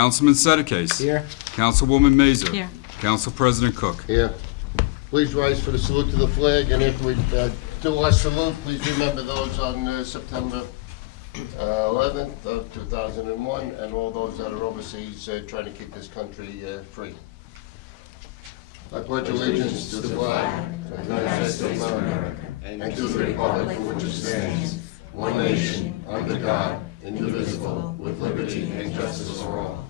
Councilman Sedekase. Here. Councilwoman Mazer. Here. Council President Cook. Here. Please rise for the salute to the flag, and after we do our salute, please remember those on September 11th of 2001, and all those that are overseas trying to keep this country free. I pledge allegiance to the flag of the United States of America and to the republic for which it stands, one nation, under God, indivisible, with liberty and justice for all.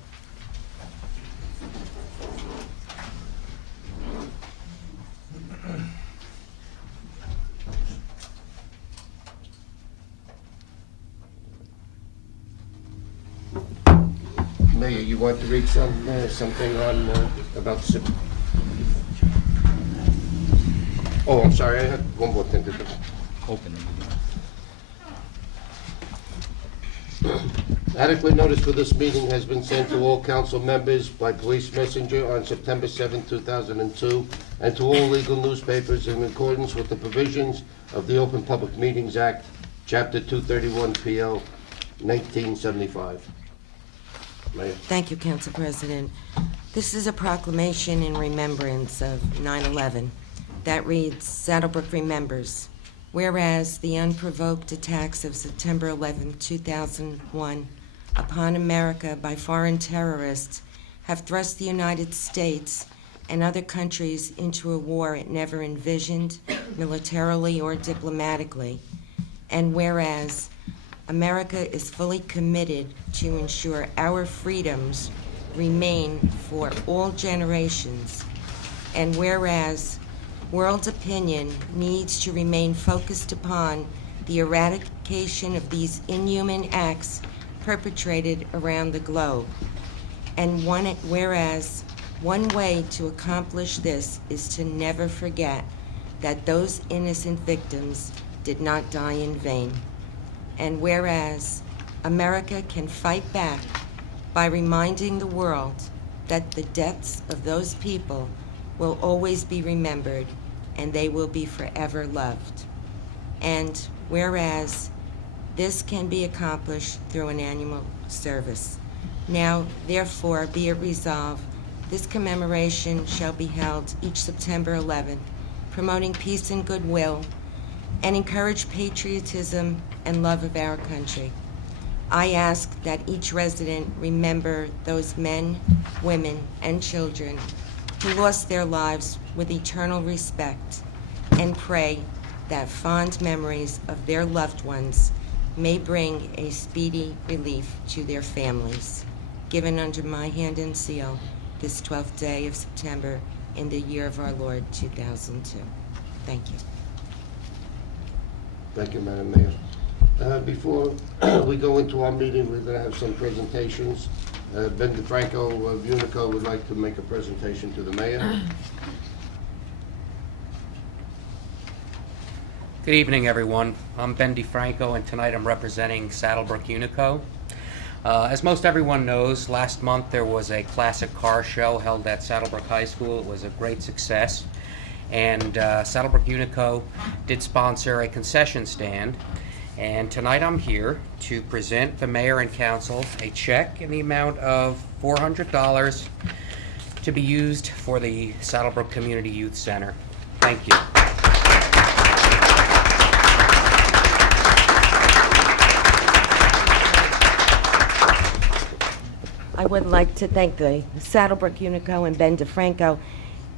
Mayor, you want to read something on about Oh, I'm sorry, I had one more thing to do. Open Adequate notice for this meeting has been sent to all council members by police messenger on September 7, 2002, and to all legal newspapers in accordance with the provisions of the Open Public Meetings Act, Chapter 231 PL 1975. Mayor. Thank you, Council President. This is a proclamation in remembrance of 9/11 that reads, Saddlebrook remembers, whereas the unprovoked attacks of September 11, 2001 upon America by foreign terrorists have thrust the United States and other countries into a war it never envisioned, militarily or diplomatically, and whereas America is fully committed to ensure our freedoms remain for all generations, and whereas world opinion needs to remain focused upon the eradication of these inhuman acts perpetrated around the globe, and whereas one way to accomplish this is to never forget that those innocent victims did not die in vain. And whereas America can fight back by reminding the world that the deaths of those people will always be remembered and they will be forever loved. And whereas this can be accomplished through an annual service. Now, therefore, be it resolved, this commemoration shall be held each September 11th, promoting peace and goodwill and encourage patriotism and love of our country. I ask that each resident remember those men, women, and children who lost their lives with eternal respect, and pray that fond memories of their loved ones may bring a speedy relief to their families. Given under my hand and seal this 12th day of September in the year of our Lord 2002. Thank you. Thank you, Madam Mayor. Before we go into our meeting, we're going to have some presentations. Ben DeFranco of Unico would like to make a presentation to the mayor. Good evening, everyone. I'm Ben DeFranco, and tonight I'm representing Saddlebrook Unico. As most everyone knows, last month there was a classic car show held at Saddlebrook High School. It was a great success. And Saddlebrook Unico did sponsor a concession stand. And tonight I'm here to present the mayor and council a check in the amount of $400 to be used for the Saddlebrook Community Youth Center. Thank you. I would like to thank the Saddlebrook Unico and Ben DeFranco.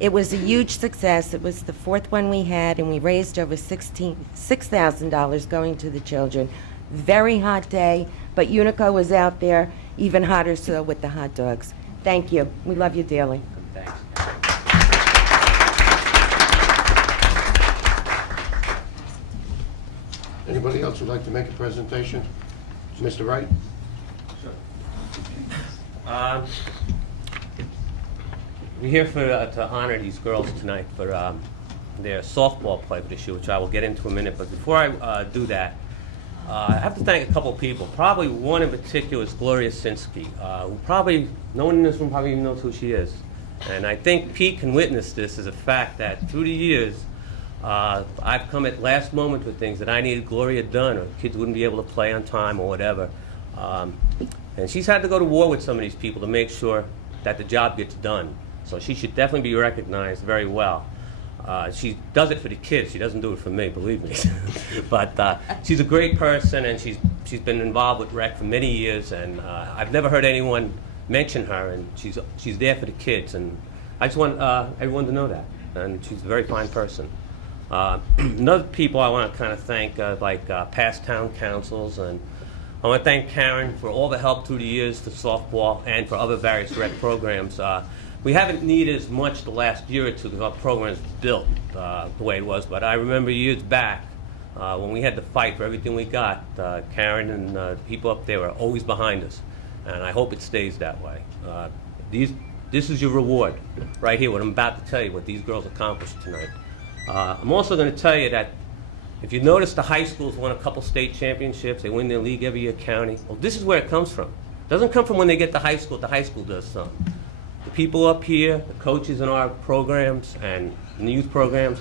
It was a huge success. It was the fourth one we had, and we raised over $6,000 going to the children. Very hot day, but Unico was out there, even hotter so with the hot dogs. Thank you. We love you dearly. Thanks. Anybody else would like to make a presentation? Mr. Wright? We're here to honor these girls tonight for their softball play this year, which I will get into in a minute. But before I do that, I have to thank a couple people. Probably one in particular is Gloria Sinsky, who probably, no one in this room probably even knows who she is. And I think Pete can witness this as a fact that through the years, I've come at last moment with things that I needed Gloria done, or kids wouldn't be able to play on time or whatever. And she's had to go to war with some of these people to make sure that the job gets done. So she should definitely be recognized very well. She does it for the kids. She doesn't do it for me, believe me. But she's a great person, and she's been involved with rec for many years. And I've never heard anyone mention her. And she's there for the kids. And I just want everyone to know that. And she's a very fine person. Another people I want to kind of thank, like past town councils, and I want to thank Karen for all the help through the years for softball and for other various rec programs. We haven't needed as much the last year or two because our program's built the way it was, but I remember years back when we had to fight for everything we got, Karen and the people up there were always behind us, and I hope it stays that way. This is your reward right here, what I'm about to tell you, what these girls accomplished tonight. I'm also going to tell you that if you notice the high schools won a couple state championships, they win their league every year county. Well, this is where it comes from. It doesn't come from when they get to high school. The high school does something. The people up here, the coaches in our programs and in the youth programs,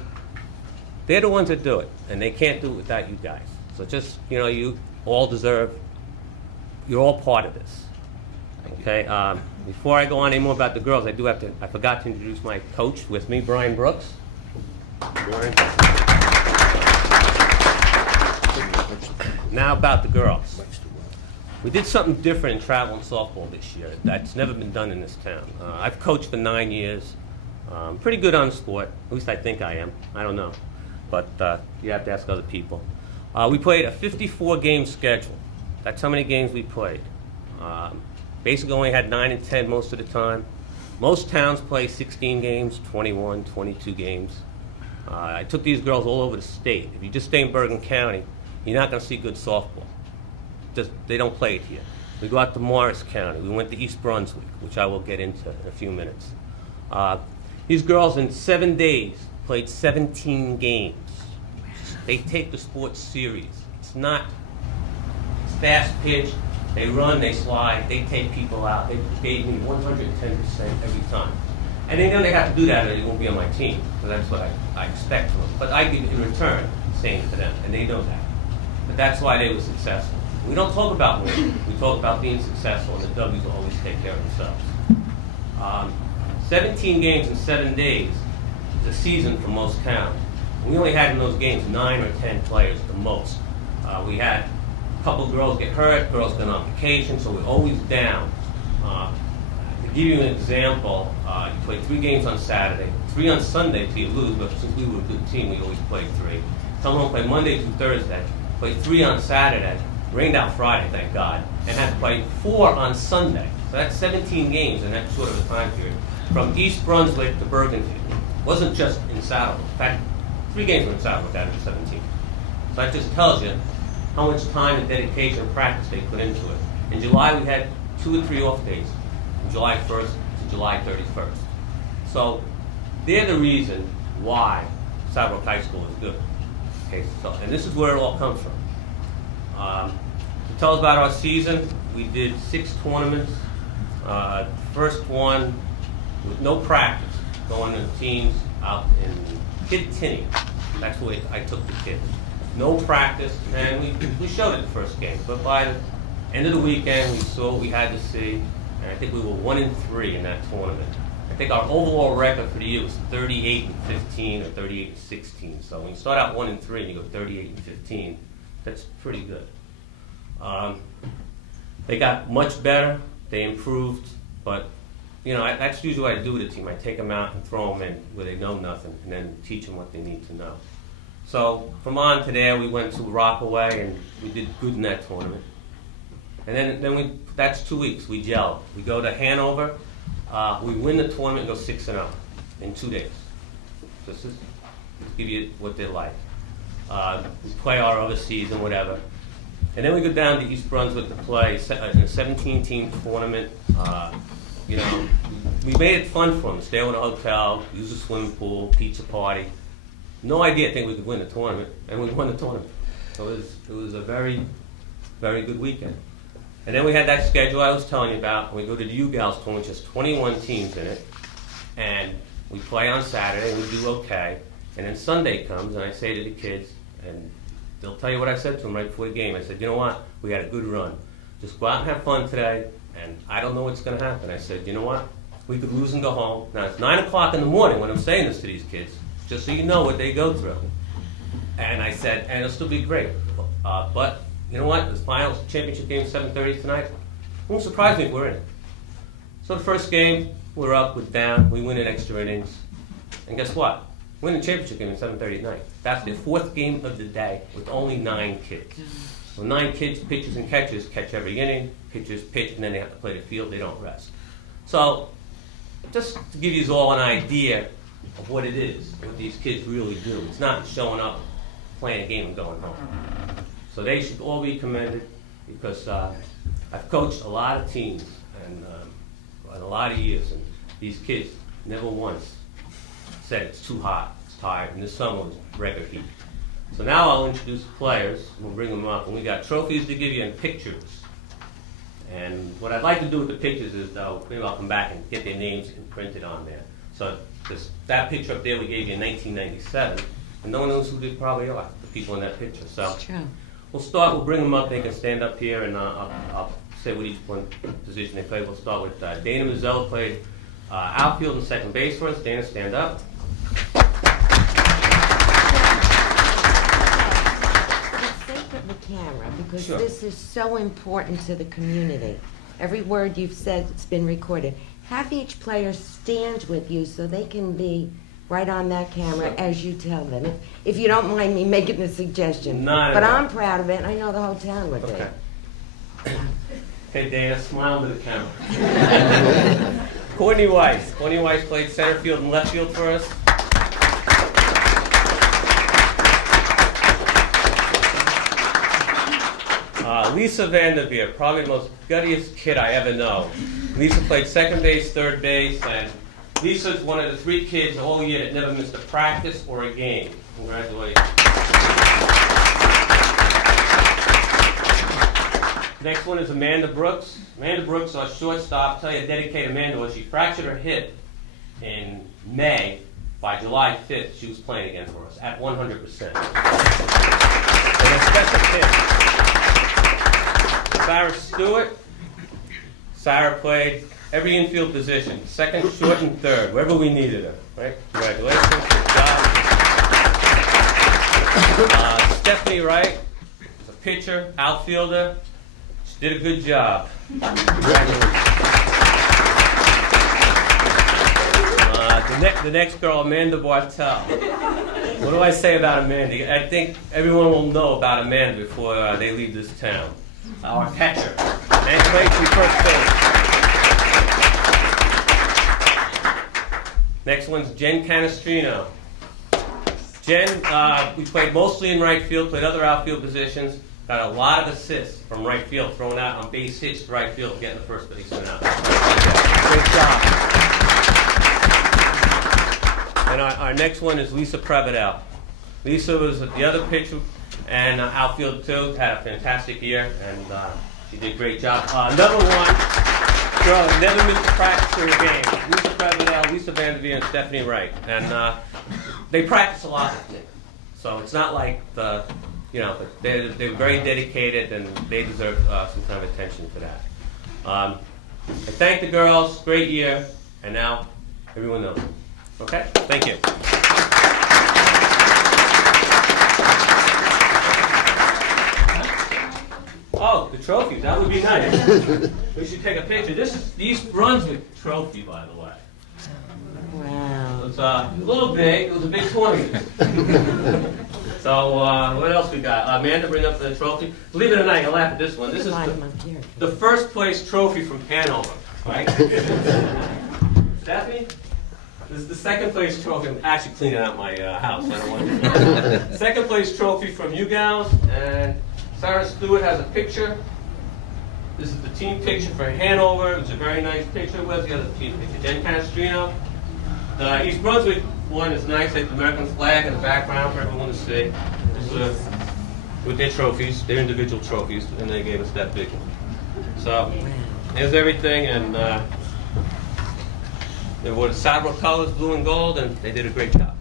they're the ones that do it, and they can't do it without you guys. So just, you all deserve, you're all part of this. Okay, before I go on any more about the girls, I forgot to introduce my coach with me, Brian Brooks. Brian. Now about the girls. We did something different in travel and softball this year. That's never been done in this town. I've coached for 9 years. I'm pretty good on the sport. At least I think I am. I don't know. But you have to ask other people. We played a 54-game schedule. That's how many games we played. Basically only had 9 and 10 most of the time. Most towns play 16 games, 21, 22 games. I took these girls all over the state. If you just stay in Bergen County, you're not going to see good softball. They don't play it here. We go out to Morris County. We went to East Brunswick, which I will get into in a few minutes. These girls in 7 days played 17 games. They take the sport serious. It's fast pitch. They run, they slide, they take people out. They gave me 110% every time. And they know they have to do that or they won't be on my team. So that's what I expect from them. But I give in return the same to them, and they know that. But that's why they were successful. We don't talk about winning. We talk about being successful, and the W's will always take care of themselves. 17 games in 7 days is a season for most towns. We only had in those games 9 or 10 players at the most. We had a couple girls get hurt, girls been on vacation, so we're always down. To give you an example, you play 3 games on Saturday, 3 on Sunday till you lose, but since we were a good team, we always played 3. Someone played Monday through Thursday, played 3 on Saturday, rained out Friday, thank God, and had to play 4 on Sunday. So that's 17 games in that sort of a time period. From East Brunswick to Bergenfield. It wasn't just in Saddlebrook. In fact, 3 games were in Saddlebrook out of the 17. So that just tells you how much time and dedication and practice they put into it. In July, we had 2 or 3 off days, from July 1st to July 31st. So they're the reason why Saddlebrook High School is good. Okay, so, and this is where it all comes from. To tell us about our season, we did 6 tournaments. First one with no practice, going to teams out in Kittatinny. That's where I took the kids. No practice, and we showed it the first game. But by the end of the weekend, we saw what we had to see, and I think we were 1-3 in that tournament. I think our overall record for the year was 38-15 or 38-16. So when you start out 1-3 and you go 38-15, that's pretty good. They got much better. They improved, but that's usually what I do with a team. I take them out and throw them in where they know nothing, and then teach them what they need to know. So from on to there, we went to Rockaway, and we did good in that tournament. And then that's 2 weeks. We gelled. We go to Hanover. We win the tournament and go 6-0 in 2 days. Just to give you what they're like. We play our other season, whatever. And then we go down to East Brunswick to play in a 17-team tournament. We made it fun for them. Stay in a hotel, use a swimming pool, pizza party. No idea I think we could win the tournament, and we won the tournament. So it was a very, very good weekend. And then we had that schedule I was telling you about. We go to the U-Gals tournament, which has 21 teams in it. And we play on Saturday, and we do okay. And then Sunday comes, and I say to the kids, and they'll tell you what I said to them right before the game. I said, you know what? We had a good run. just go out and have fun today, and I don't know what's going to happen. I said, you know what? We could lose and go home. Now, it's 9 o'clock in the morning when I'm saying this to these kids, just so you know what they go through. And I said, and it'll still be great. But you know what? The finals championship game, 7:30 tonight, won't surprise me if we're in it. So the first game, we're up, we're down, we win in extra innings. And guess what? Win the championship game at 7:30 at night. That's the fourth game of the day with only 9 kids. So 9 kids, pitchers and catchers, catch every inning, pitchers pitch, and then they have to play the field, they don't rest. So, just to give you all an idea of what it is, what these kids really do. It's not showing up, playing a game, and going home. So they should all be commended, because I've coached a lot of teams and in a lot of years, and these kids never once said it's too hot, it's tired, and this summer was regular heat. So now I'll introduce the players, we'll bring them up, and we got trophies to give you and pictures. And what I'd like to do with the pictures is, maybe I'll come back and get their names imprinted on there. So that picture up there we gave you in 1997, and no one knows who they probably are, the people in that picture. So It's true. we'll bring them up, they can stand up here, and I'll say what each one position they play. We'll start with Dana Mazzella, played outfield and second base for us. Dana, stand up. The camera, because Sure. this is so important to the community. Every word you've said, it's been recorded. Have each player stand with you so they can be right on that camera Sure. as you tell them. If you don't mind me making the suggestion. Not at But all. I'm proud of it, and I know the whole town would be. Okay. Okay, Dana, smile to the camera. Courtney Weiss. Courtney Weiss played center field and left field for us. Lisa Vanderveer, probably the most guttiest kid I ever know. Lisa played second base, third base, and Lisa's one of the 3 kids all year that never missed a practice or a game. Congratulations. Next one is Amanda Brooks. Amanda Brooks, our shortstop. I'll tell you, a dedicated Amanda was. She fractured her hip in May. By July 5th, she was playing again for us at 100%. And a special kid. Sarah Stewart. Sarah played every infield position, second, short, and third, wherever we needed her. Right? Congratulations. Good job. Stephanie Wright, a pitcher, outfielder. She did a good job. Congratulations. The next girl, Amanda Bartel. What do I say about Amanda? I think everyone will know about Amanda before they leave this town. Our catcher. And plays from first base. Next one's Jen Canestrino. Jen, we played mostly in right field, played other outfield positions, got a lot of assists from right field, thrown out on base hits to right field, getting the first baseman out. Great job. And our next one is Lisa Prevedel. Lisa was the other pitcher and outfield too, had a fantastic year, and she did a great job. Another one, girl that never missed a practice or a game. Lisa Prevedel, Lisa Vanderveer, and Stephanie Wright. And they practice a lot with me. So it's not like but they were very dedicated, and they deserve some kind of attention for that. I thank the girls, great year, and now everyone knows. Okay, thank you. Oh, the trophies, that would be nice. We should take a picture. This is the East Brunswick trophy, by the way. Wow. It's a little big, it was a big tournament. So, what else we got? Amanda, bring up the trophy. Believe it or not, you'll laugh at this one. This is Line them up here. the first place trophy from Hanover, right? Stephanie? This is the second place trophy. I'm actually cleaning out my house. I don't want to. Second place trophy from you gals. And Sarah Stewart has a picture. This is the team picture for Hanover. It's a very nice picture. Where's the other team picture? Jen Canestrino. The East Brunswick one is nice. They have the American flag in the background for everyone to see. This is with their trophies, their individual trophies, and they gave us that big one. So, there's everything, and they wore the Saddle colors, blue and gold, and they did a great job.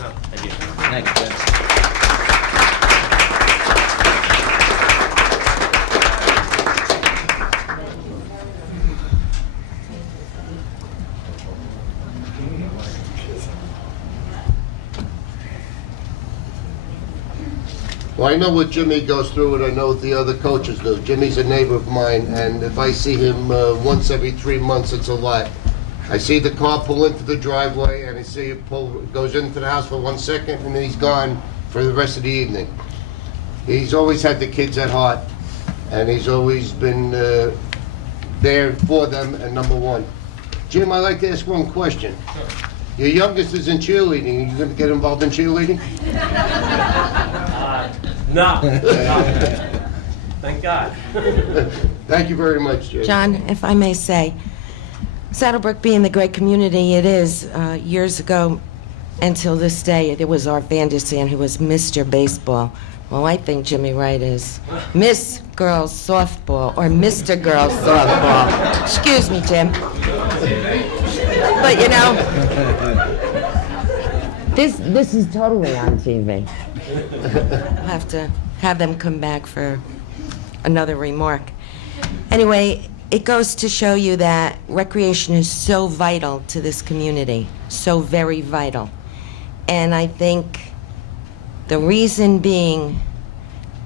Oh, thank you. Thank you, Ben. Well, I know what Jimmy goes through, and I know what the other coaches do. Jimmy's a neighbor of mine, and if I see him once every 3 months, it's a lot. I see the car pull into the driveway, and I see it goes into the house for 1 second, and then he's gone for the rest of the evening. He's always had the kids at heart, and he's always been there for them, and number one. Jim, I'd like to ask one question. Your youngest is in cheerleading. Are you going to get involved in cheerleading? No. Thank God. Thank you very much, Jim. John, if I may say, Saddlebrook being the great community it is, years ago until this day, there was Art Vandersan who was Mr. Baseball. Well, I think Jimmy Wright is Miss Girls Softball or Mr. Girls Softball. Excuse me, Jim. But you know, this is totally on TV. I'll have to have them come back for another remark. Anyway, it goes to show you that recreation is so vital to this community, so very vital. And I think the reason being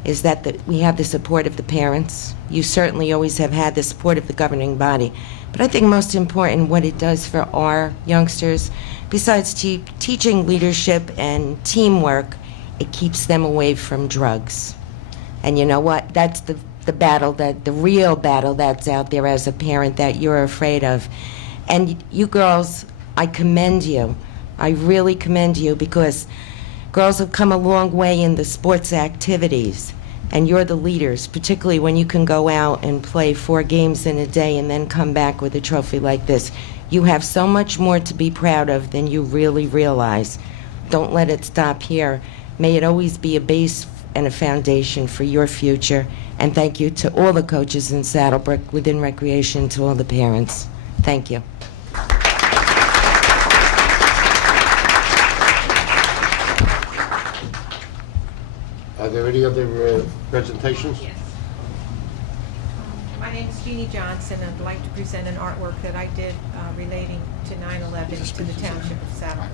is that we have the support of the parents. You certainly always have had the support of the governing body. But I think most important, what it does for our youngsters, besides teaching leadership and teamwork, it keeps them away from drugs. And you know what? That's the battle, the real battle that's out there as a parent that you're afraid of. And you girls, I commend you. I really commend you, because girls have come a long way in the sports activities, and you're the leaders, particularly when you can go out and play 4 games in a day and then come back with a trophy like this. You have so much more to be proud of than you really realize. Don't let it stop here. May it always be a base and a foundation for your future. And thank you to all the coaches in Saddlebrook within recreation, to all the parents. Thank you. Are there any other presentations? Yes. My name is Jeannie Johnson, and I'd like to present an artwork that I did relating to 9/11 to the Township of Saddlebrook.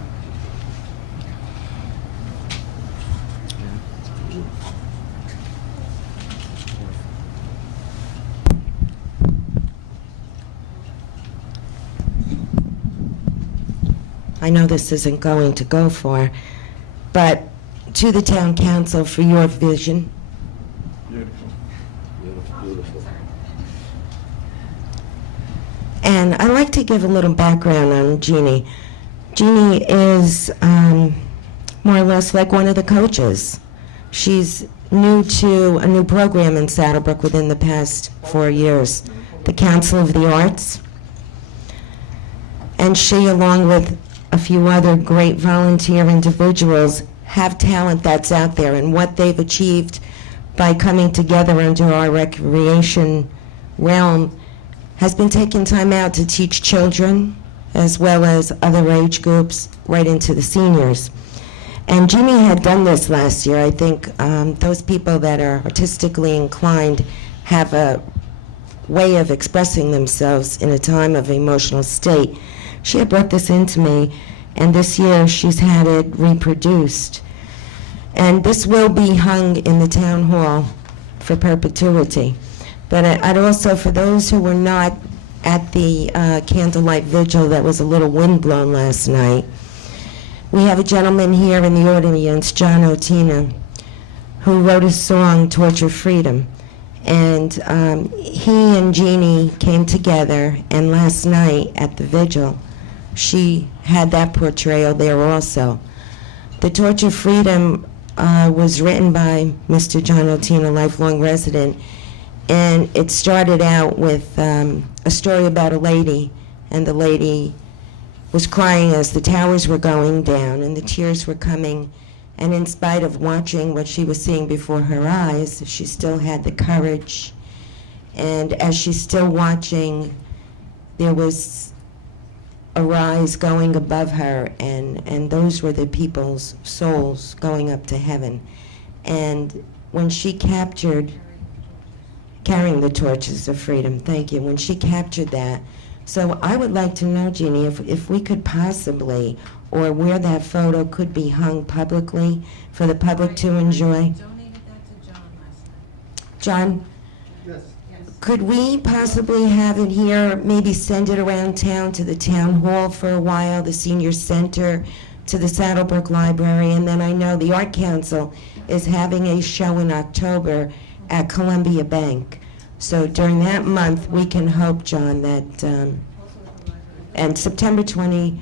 I know this isn't going to go far, but to the town council for your vision. Beautiful. And I'd like to give a little background on Jeannie. Jeannie is more or less like one of the coaches. She's new to a new program in Saddlebrook within the past 4 years, the Council of the Arts. And she, along with a few other great volunteer individuals, have talent that's out there, and what they've achieved by coming together under our recreation realm has been taking time out to teach children as well as other age groups right into the seniors. And Jeannie had done this last year. I think those people that are artistically inclined have a way of expressing themselves in a time of emotional state. She had brought this into me, and this year she's had it reproduced. And this will be hung in the town hall for perpetuity. But I'd also, for those who were not at the candlelight vigil that was a little windblown last night, we have a gentleman here in the audience, John Otina, who wrote a song, Torture Freedom. And he and Jeannie came together, and last night at the vigil, she had that portrayal there also. The Torture Freedom was written by Mr. John Otina, a lifelong resident, and it started out with a story about a lady, and the lady was crying as the towers were going down and the tears were coming, and in spite of watching what she was seeing before her eyes, she still had the courage. And as she's still watching, there was a rise going above her, and those were the people's souls going up to heaven. And when she captured, carrying the torches of freedom, thank you, when she captured that. So I would like to know, Jeannie, if we could possibly, or where that photo could be hung publicly for the public to enjoy. Donated that John? Could we possibly have it here, maybe send it around town to the town hall for a while, the senior center, to the Saddlebrook Library, and then I know the Art Council is having a show in October at Columbia Bank. So during that month, we can hope, John, that, and September 22nd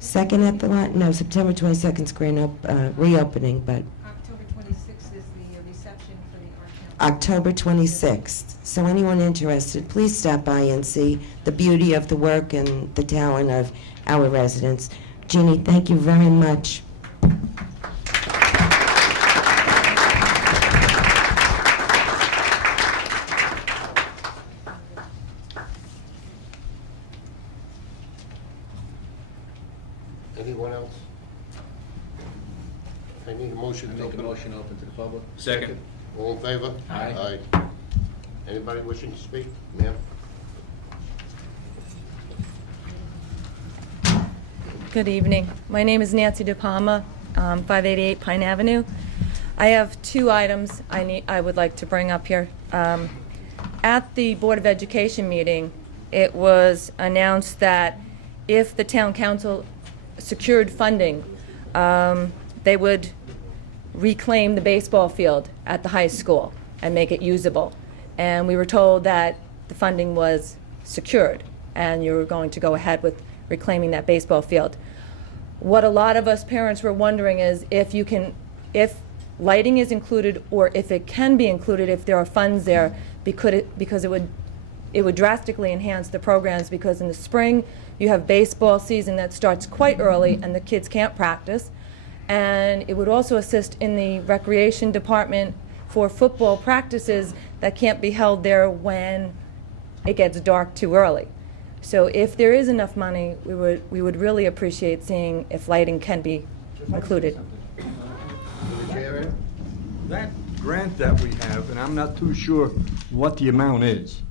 at the, no, September 22nd is reopening, but October 26th is the reception for the Art Council. October 26th. So anyone interested, please stop by and see the beauty of the work and the talent of our residents. Jeannie, thank you very much. Anyone else? I need a motion to Make a open. motion open to the public. Second. All in favor? Aye. Aye. Anybody wishing to speak? Ma'am? Good evening. My name is Nancy DePalma, 588 Pine Avenue. I have two items I would like to bring up here. At the Board of Education meeting, it was announced that if the town council secured funding, they would reclaim the baseball field at the high school and make it usable. And we were told that the funding was secured and you were going to go ahead with reclaiming that baseball field. What a lot of us parents were wondering is if lighting is included, or if it can be included, if there are funds there, because it would drastically enhance the programs, because in the spring you have baseball season that starts quite early and the kids can't practice, and it would also assist in the recreation department for football practices that can't be held there when it gets dark too early. So if there is enough money, we would really appreciate seeing if lighting can be included. That grant that we have, and I'm not too sure what the amount is,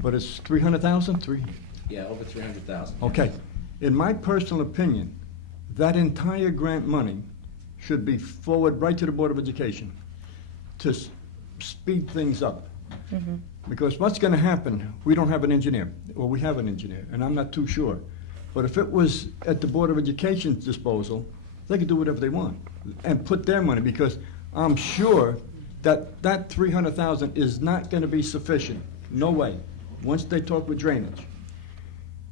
but it's 300,000, Yeah, over 300,000. Okay. In my personal opinion, that entire grant money should be forwarded right to the Board of Education to speed things up. Because what's going to happen, we don't have an engineer, or we have an engineer, and I'm not too sure. But if it was at the Board of Education's disposal, they could do whatever they want and put their money, because I'm sure that that 300,000 is not going to be sufficient. No way. Once they talk with drainage.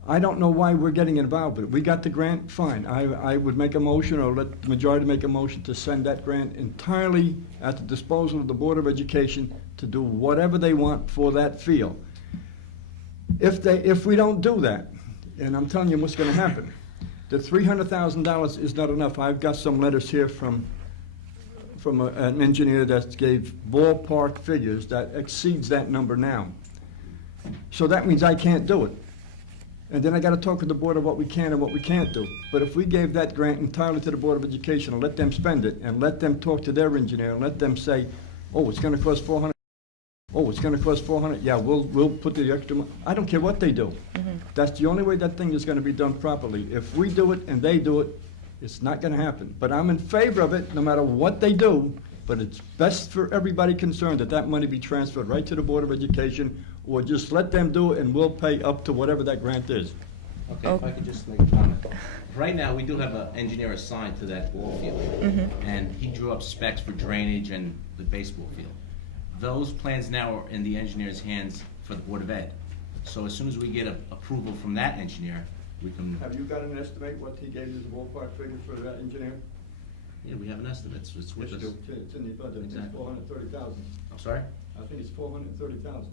I don't know why we're getting involved with it. We got the grant, fine. I would make a motion, or let the majority make a motion to send that grant entirely at the disposal of the Board of Education to do whatever they want for that field. If we don't do that, and I'm telling you what's going to happen, the $300,000 is not enough. I've got some letters here from an engineer that gave ballpark figures that exceeds that number now. So that means I can't do it. And then I got to talk with the board of what we can and what we can't do. But if we gave that grant entirely to the Board of Education and let them spend it, and let them talk to their engineer and let them say, oh, it's going to cost 400. Oh, it's going to cost 400. Yeah, we'll put the extra money. I don't care what they do. That's the only way that thing is going to be done properly. If we do it and they do it, it's not going to happen. But I'm in favor of it no matter what they do. But it's best for everybody concerned that that money be transferred right to the Board of Education, or just let them do it and we'll pay up to whatever that grant is. Okay, if I could just make a comment. Right now, we do have an engineer assigned to that ball field. And he drew up specs for drainage and the baseball field. Those plans now are in the engineer's hands for the Board of Ed. So as soon as we get approval from that engineer, we can, Have you got an estimate what he gave as a ballpark figure for that engineer? yeah, we have an estimate, so it's with us. It's in the budget, it's Exactly. 430,000. I'm sorry? I think it's 430,000.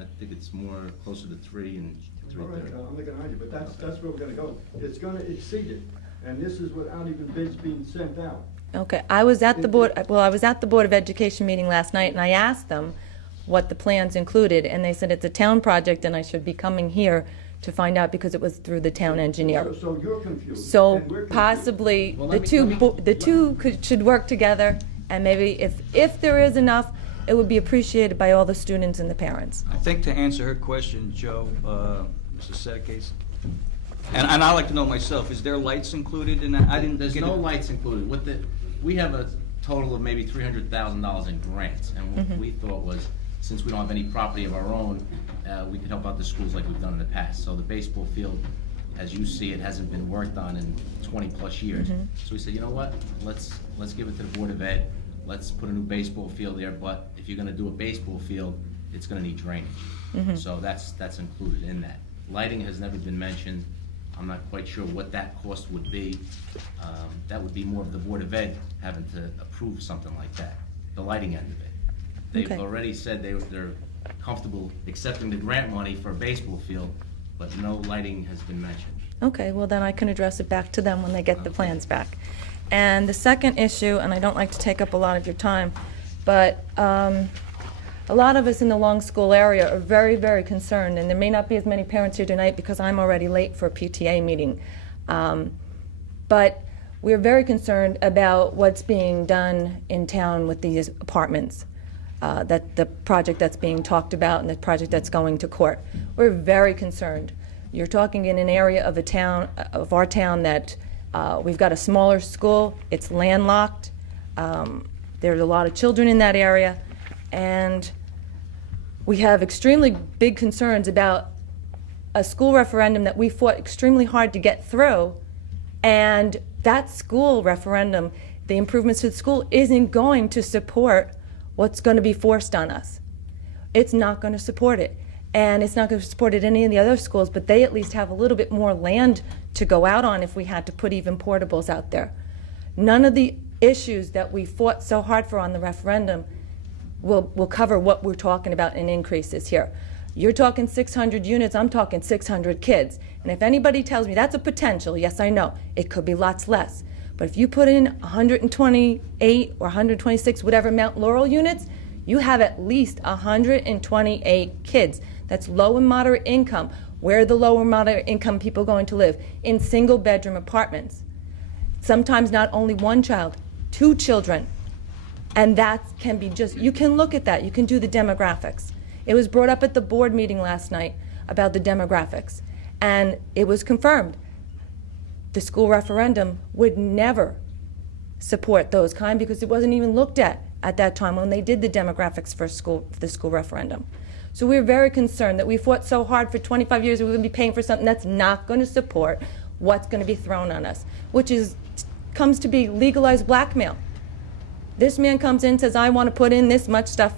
I think it's more closer to 3 and All right, 330. I'm not gonna argue, but that's where we're gonna go. It's gonna exceed it, and this is without even bids being sent out. Okay, I was at the Board of Education meeting last night, and I asked them what the plans included, and they said it's a town project, and I should be coming here to find out because it was through the town engineer. So you're confused. So and we're confused. possibly, Well, the two should work together, and maybe if there is enough, it would be appreciated by all the students and the parents. I think to answer her question, Joe, Mr. Sedekis, and I'd like to know myself, is there lights included in that? I didn't There's get no it. lights included. We have total of maybe $300,000 in grants. And what we thought was, since we don't have any property of our own, we could help out the schools like we've done in the past. So the baseball field, as you see, it hasn't been worked on in 20-plus years. So we said, you know what, let's give it to the Board of Ed, let's put a new baseball field there, but if you're gonna do a baseball field, it's gonna need drainage. So that's included in that. Lighting has never been mentioned. I'm not quite sure what that cost would be. That would be more of the Board of Ed having to approve something like that, the lighting end of it. They've Okay. already said they're comfortable accepting the grant money for a baseball field, but no lighting has been mentioned. Okay, well then I can address it back to them when they get the plans back. And the second issue, and I don't like to take up a lot of your time, but a lot of us in the Long School area are very, very concerned, and there may not be as many parents here tonight because I'm already late for a PTA meeting. But we're very concerned about what's being done in town with these apartments, that the project that's being talked about and the project that's going to court. We're very concerned. You're talking in an area of our town that we've got a smaller school, it's landlocked, there's a lot of children in that area, and we have extremely big concerns about a school referendum that we fought extremely hard to get through, and that school referendum, the improvements to the school, isn't going to support what's going to be forced on us. It's not going to support it. And it's not going to support it in any of the other schools, but they at least have a little bit more land to go out on if we had to put even portables out there. None of the issues that we fought so hard for on the referendum will cover what we're talking about in increases here. You're talking 600 units, I'm talking 600 kids. And if anybody tells me that's a potential, yes, I know, it could be lots less. But if you put in 128 or 126, whatever Mount Laurel units, you have at least 128 kids. That's low and moderate income. Where are the low and moderate income people going to live? In single bedroom apartments. Sometimes not only one child, 2 children. And that can be just, you can look at that, you can do the demographics. It was brought up at the board meeting last night about the demographics. And it was confirmed. The school referendum would never support those kind because it wasn't even looked at that time when they did the demographics for the school referendum. So we're very concerned that we fought so hard for 25 years that we're going to be paying for something that's not going to support what's going to be thrown on us, which comes to be legalized blackmail. This man comes in, says, I want to put in this much stuff,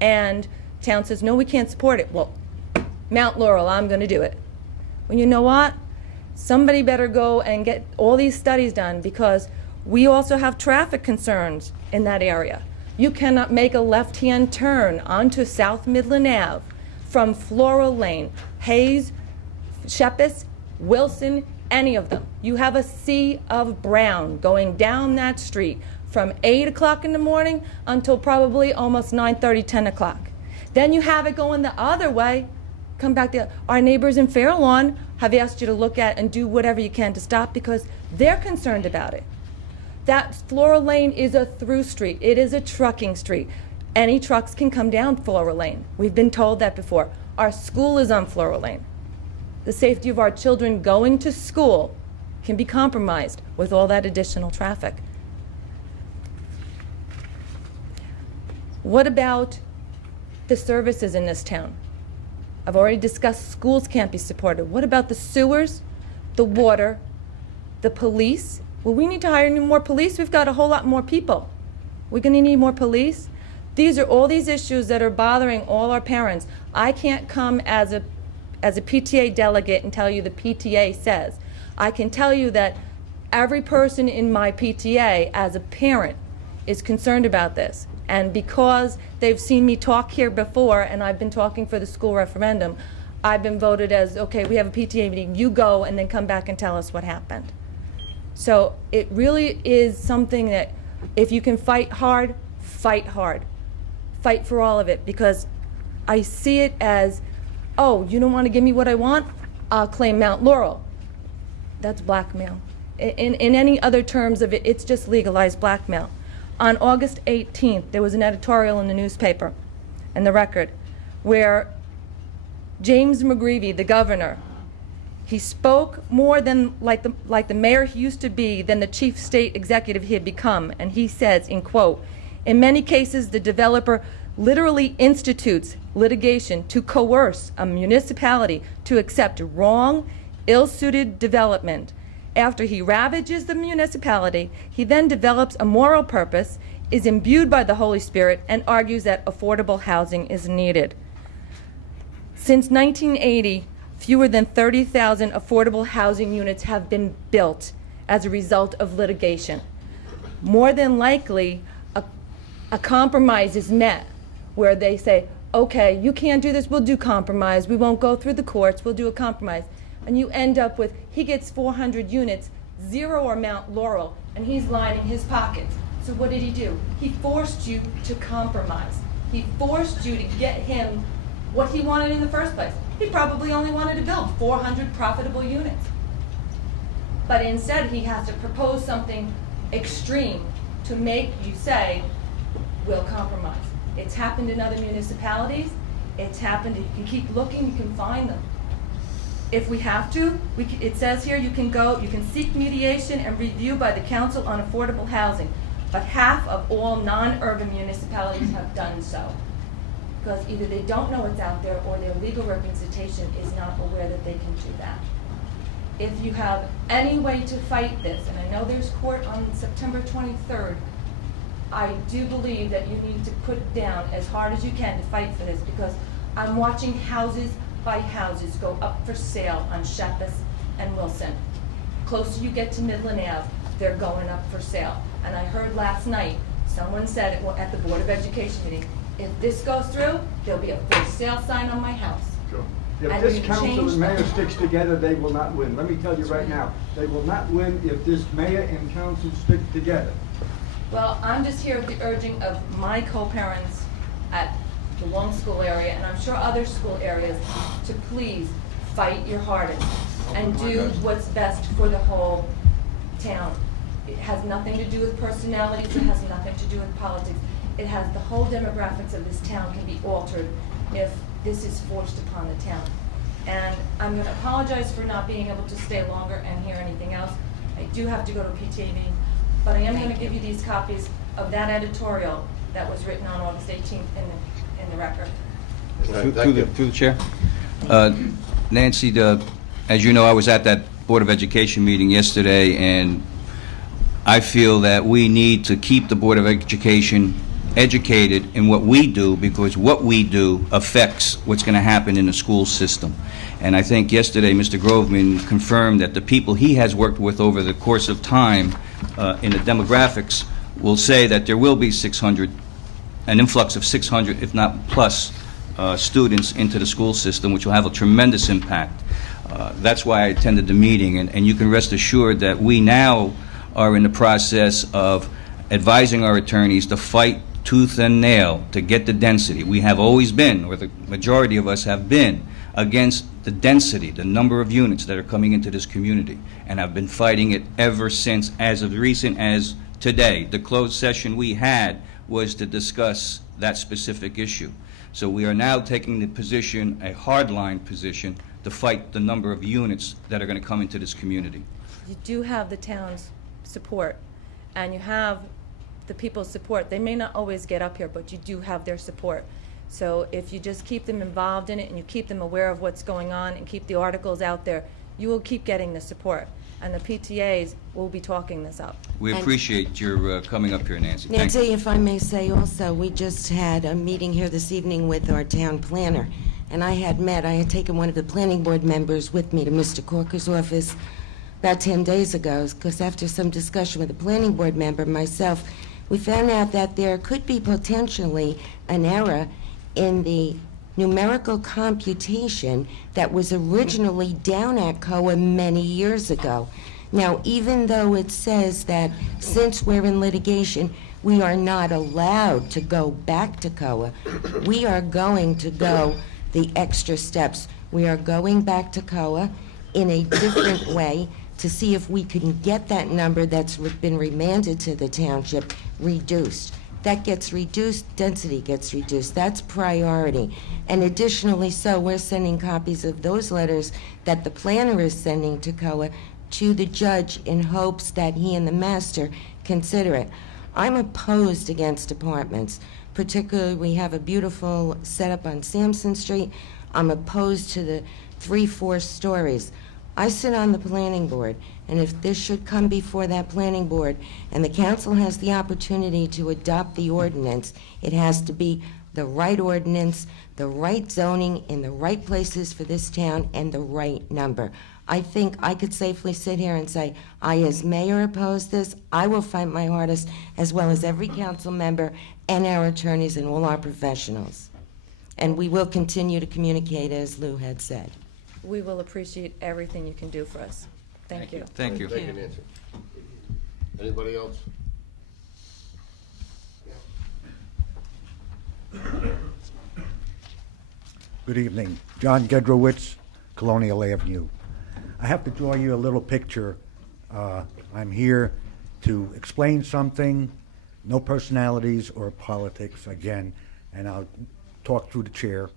and town says, no, we can't support it. Well, Mount Laurel, I'm going to do it. Well, you know what? Somebody better go and get all these studies done because we also have traffic concerns in that area. You cannot make a left-hand turn onto South Midland Ave from Floral Lane, Hayes, Shepis, Wilson, any of them. You have a sea of brown going down that street from 8 o'clock in the morning until probably almost 9:30, 10 o'clock. Then you have it going the other way. Come back there. Our neighbors in Fairlawn have asked you to look at and do whatever you can to stop because they're concerned about it. That Floral Lane is a through street. It is a trucking street. Any trucks can come down Floral Lane. We've been told that before. Our school is on Floral Lane. The safety of our children going to school can be compromised with all that additional traffic. What about the services in this town? I've already discussed schools can't be supported. What about the sewers, the water, the police? Well, we need to hire more police. We've got a whole lot more people. We're going to need more police. These are all these issues that are bothering all our parents. I can't come as a PTA delegate and tell you the PTA says. I can tell you that every person in my PTA as a parent is concerned about this. And because they've seen me talk here before and I've been talking for the school referendum, I've been voted as, okay, we have a PTA meeting, you go and then come back and tell us what happened. So it really is something that if you can fight hard, fight hard. Fight for all of it because I see it as, oh, you don't want to give me what I want? I'll claim Mount Laurel. That's blackmail. In any other terms of it, it's just legalized blackmail. On August 18th, there was an editorial in the newspaper, in the Record, where James McGreevey, the governor, He spoke more than like the mayor he used to be than the chief state executive he had become. And he says, in quote, "In many cases, the developer literally institutes litigation to coerce a municipality to accept wrong, ill-suited development. After he ravages the municipality, he then develops a moral purpose, is imbued by the Holy Spirit, and argues that affordable housing is needed." Since 1980, fewer than 30,000 affordable housing units have been built as a result of litigation. More than likely, a compromise is met where they say, okay, you can't do this, we'll do compromise. We won't go through the courts, we'll do a compromise. And you end up with, he gets 400 units, zero or Mount Laurel, and he's lining his pockets. So what did he do? He forced you to compromise. He forced you to get him what he wanted in the first place. He probably only wanted to build 400 profitable units. But instead, he has to propose something extreme to make you say, we'll compromise. It's happened in other municipalities. It's happened, you can keep looking, you can find them. If we have to, it says here you can seek mediation and review by the Council on Affordable Housing. But half of all non-urban municipalities have done so. Because either they don't know it's out there or their legal representation is not aware that they can do that. If you have any way to fight this, and I know there's court on September 23rd, I do believe that you need to put down as hard as you can to fight for this, because I'm watching houses by houses go up for sale on Sheppis and Wilson. Closer you get to Midland Ave, they're going up for sale. And I heard last night, someone said it at the Board of Education meeting, if this goes through, there'll be a for sale sign on my house. Sure. And If we this can council change and mayor that. sticks together, they will not win. Let me tell you right now, they will not win if this mayor and council stick together. Well, I'm just here at the urging of my co-parents at the Long School area, and I'm sure other school areas, to please fight your hardest and do what's best for the whole town. It has nothing to do with personalities, it has nothing to do with politics. It has, the whole demographics of this town can be altered if this is forced upon the town. And I'm going to apologize for not being able to stay longer and hear anything else. I do have to go to a PTA meeting, but I am going to give you these copies of that editorial that was written on August 18th in the record. Through the chair. Nancy, as you know, I was at that Board of Education meeting yesterday, and I feel that we need to keep the Board of Education educated in what we do, because what we do affects what's going to happen in the school system. And I think yesterday Mr. Groveman confirmed that the people he has worked with over the course of time in the demographics will say that there will be 600, an influx of 600, if not plus, students into the school system, which will have a tremendous impact. That's why I attended the meeting, and you can rest assured that we now are in the process of advising our attorneys to fight tooth and nail to get the density. We have always been, or the majority of us have been, against the density, the number of units that are coming into this community, and have been fighting it ever since, as of recent as today. The closed session we had was to discuss that specific issue. So we are now taking the position, a hardline position, to fight the number of units that are going to come into this community. You do have the town's support, and you have the people's support. They may not always get up here, but you do have their support. So if you just keep them involved in it and you keep them aware of what's going on and keep the articles out there, you will keep getting the support. And the PTAs will be talking this up. We And- appreciate your coming up here, Nancy. Thank Nancy, you. if I may say also, we just had a meeting here this evening with our town planner, and I had taken one of the planning board members with me to Mr. Corker's office about 10 days ago, because after some discussion with the planning board member, myself, we found out that there could be potentially an error in the numerical computation that was originally down at COA many years ago. Now, even though it says that since we're in litigation, we are not allowed to go back to COA, we are going to go the extra steps. We are going back to COA in a different way to see if we can get that number that's been remanded to the township reduced. that gets reduced, density gets reduced. That's priority. And additionally so, we're sending copies of those letters that the planner is sending to COA to the judge in hopes that he and the master consider it. I'm opposed against apartments. Particularly, we have a beautiful setup on Sampson Street. I'm opposed to the 3-4 stories. I sit on the planning board, and if this should come before that planning board and the council has the opportunity to adopt the ordinance, it has to be the right ordinance, the right zoning, in the right places for this town, and the right number. I think I could safely sit here and say, I, as mayor, oppose this. I will fight my hardest, as well as every council member and our attorneys and all our professionals. And we will continue to communicate, as Lou had said. We will appreciate everything you can do for us. Thank you. Thank you. Thank you, Nancy. Anybody else? Good evening. John Gedrowitz, Colonial Avenue. I have to draw you a little picture. I'm here to explain something, no personalities or politics again, and I'll talk through the chair.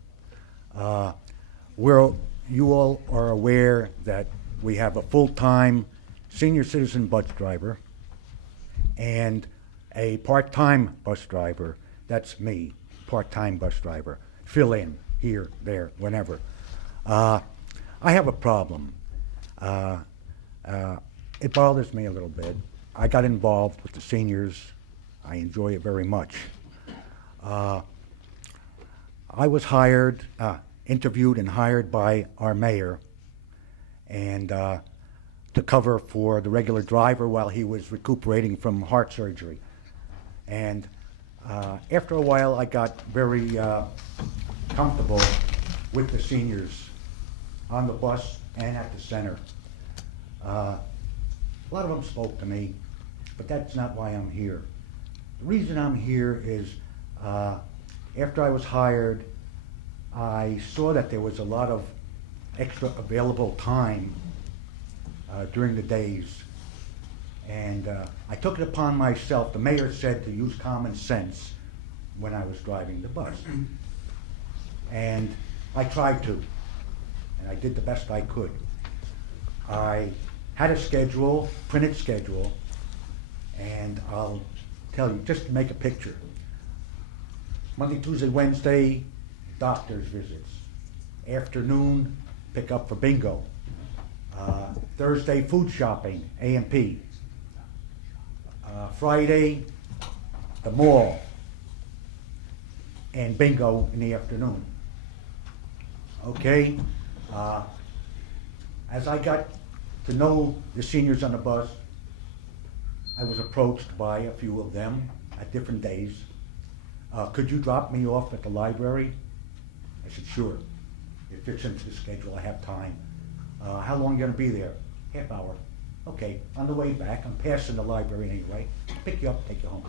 You all are aware that we have a full-time senior citizen bus driver and a part-time bus driver. That's me, part-time bus driver. Fill in, here, there, whenever. I have a problem. It bothers me a little bit. I got involved with the seniors. I enjoy it very much. I was hired, interviewed and hired by our mayor and to cover for the regular driver while he was recuperating from heart surgery. And after a while, I got very comfortable with the seniors on the bus and at the center. A lot of them spoke to me, but that's not why I'm here. The reason I'm here is after I was hired, I saw that there was a lot of extra available time during the days. And I took it upon myself. The mayor said to use common sense when I was driving the bus. And I tried to, and I did the best I could. I had a schedule, printed schedule, and I'll tell you, just to make a picture. Monday, Tuesday, Wednesday, doctor's visits. Afternoon, pick up for bingo. Thursday, food shopping, A&P. Friday, the mall, and bingo in the afternoon. Okay, as I got to know the seniors on the bus, I was approached by a few of them at different days. Could you drop me off at the library? I said, sure. It fits into the schedule, I have time. How long are you gonna be there? Half hour. Okay, on the way back, I'm passing the library anyway. Pick you up, take you home.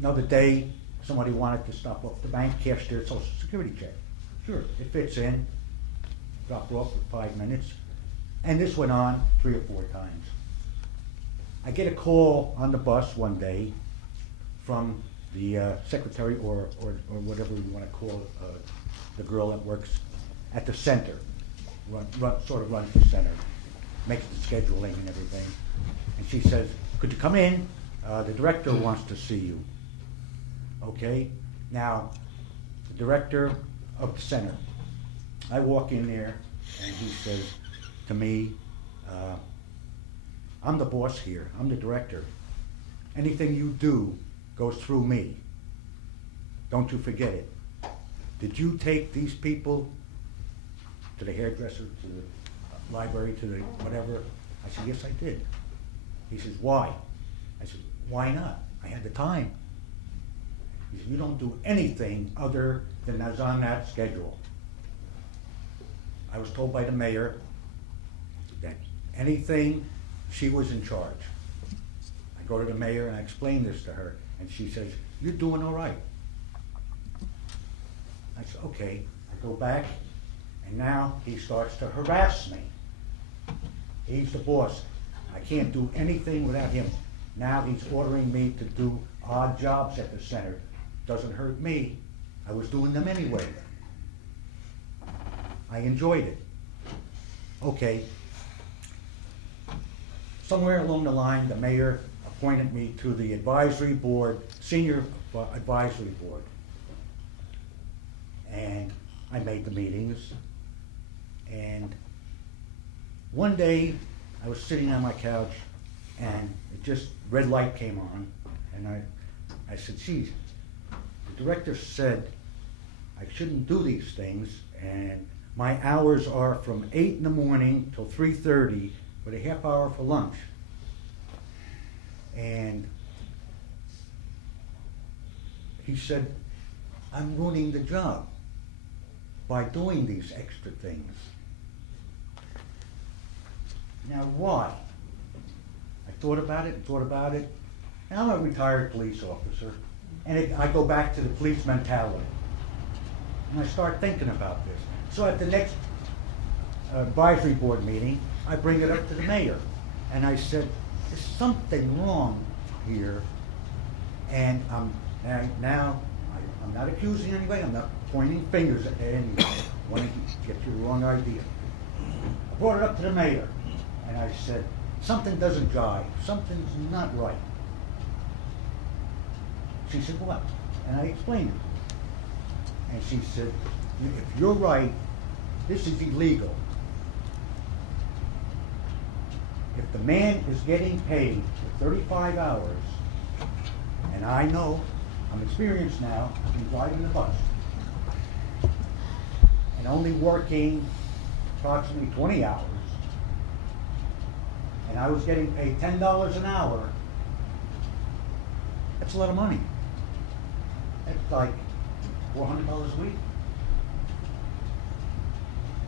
Another day, somebody wanted to stop off the bank, cash their social security check. Sure, it fits in. Drop off for 5 minutes. And this went on 3 or 4 times. I get a call on the bus one day from the secretary or whatever you want to call the girl that works at the center, sort of runs the center, makes the scheduling and everything. And she says, could you come in? The director wants to see you. Okay, now, the director of the center. I walk in there and he says to me, I'm the boss here, I'm the director. Anything you do goes through me. Don't you forget it. Did you take these people to the hairdresser, to the library, to the whatever? I said, yes, I did. He says, why? I said, why not? I had the time. He said, you don't do anything other than as on that schedule. I was told by the mayor that anything, she was in charge. I go to the mayor and I explain this to her, and she says, you're doing all right. I said, okay. I go back, and now he starts to harass me. He's the boss. I can't do anything without him. Now he's ordering me to do odd jobs at the center. Doesn't hurt me. I was doing them anyway. I enjoyed it. Okay. Somewhere along the line, the mayor appointed me to the advisory board, senior advisory board. And I made the meetings. And one day, I was sitting on my couch, and it just, red light came on, and I said, geez, the director said I shouldn't do these things, and my hours are from 8 in the morning till 3:30 with a half hour for lunch. And he said, I'm ruining the job by doing these extra things. Now why? I thought about it. Now I'm a retired police officer, and I go back to the police mentality. And I start thinking about this. So at the next advisory board meeting, I bring it up to the mayor. And I said, there's something wrong here. And I'm not accusing anybody, I'm not pointing fingers at anybody. I want to get you the wrong idea. I brought it up to the mayor, and I said, something doesn't jive, something's not right. She said, what? And I explained it. And she said, if you're right, this is illegal. If the man is getting paid for 35 hours, and I know, I'm experienced now, I've been driving the bus, and only working approximately 20 hours, and I was getting paid $10 an hour, that's a lot of money. That's like $400 a week.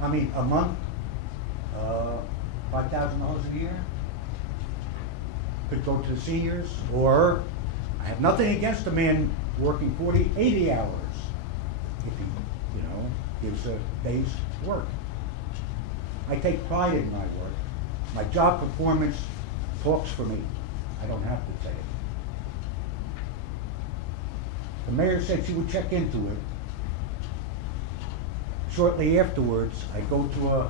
I mean, a month, $5,000 a year. Could go to the seniors, or I have nothing against a man working 40, 80 hours if he, gives a day's work. I take pride in my work. My job performance talks for me. I don't have to say it. The mayor said she would check into it. Shortly afterwards, I go to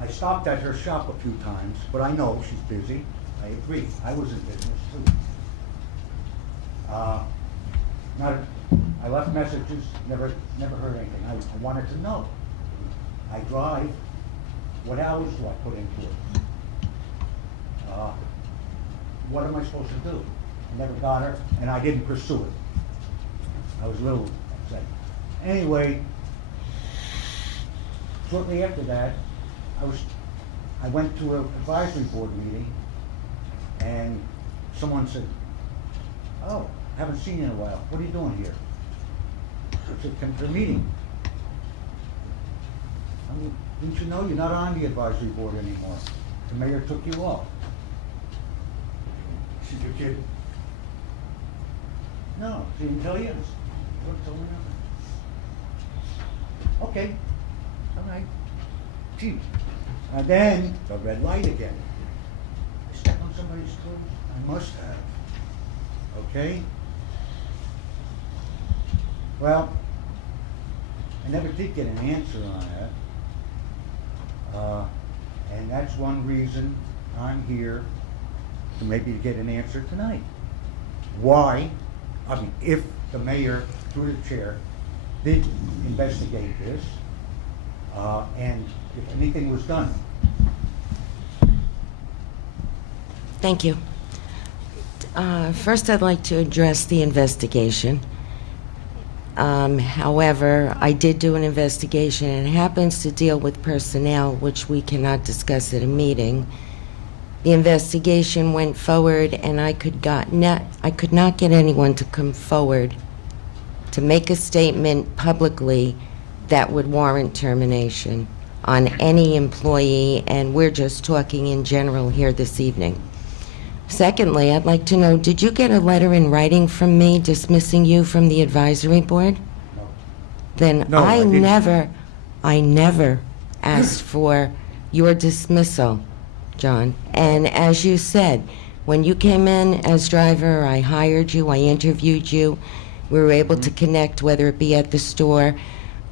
I stopped at her shop a few times, but I know she's busy. I agree. I was in business too. I left messages, never heard anything. I wanted to know. I drive. What hours do I put into it? What am I supposed to do? I never got her, and I didn't pursue it. I was a little upset. Anyway, shortly after that, I went to an advisory board meeting, and someone said, oh, haven't seen you in a while. What are you doing here? I said, come to the meeting. I mean, didn't you know you're not on the advisory board anymore? The mayor took you off. She said, you kid? No, she didn't tell you. What told me nothing. Okay, all right. Gee. And then the red light again. I stepped on somebody's toes. I must have. Okay? Well, I never did get an answer on that. And that's one reason I'm here to maybe get an answer tonight. Why? I mean, if the mayor, through the chair, did investigate this, and if anything was done. Thank you. First, I'd like to address the investigation. However, I did do an investigation, and it happens to deal with personnel, which we cannot discuss at a meeting. The investigation went forward, and I could not get anyone to come forward to make a statement publicly that would warrant termination on any employee, and we're just talking in general here this evening. Secondly, I'd like to know, did you get a letter in writing from me dismissing you from the advisory board? No. Then No, I didn't. I never asked for your dismissal, John. And as you said, When you came in as driver, I hired you, I interviewed you. We were able to connect, whether it be at the store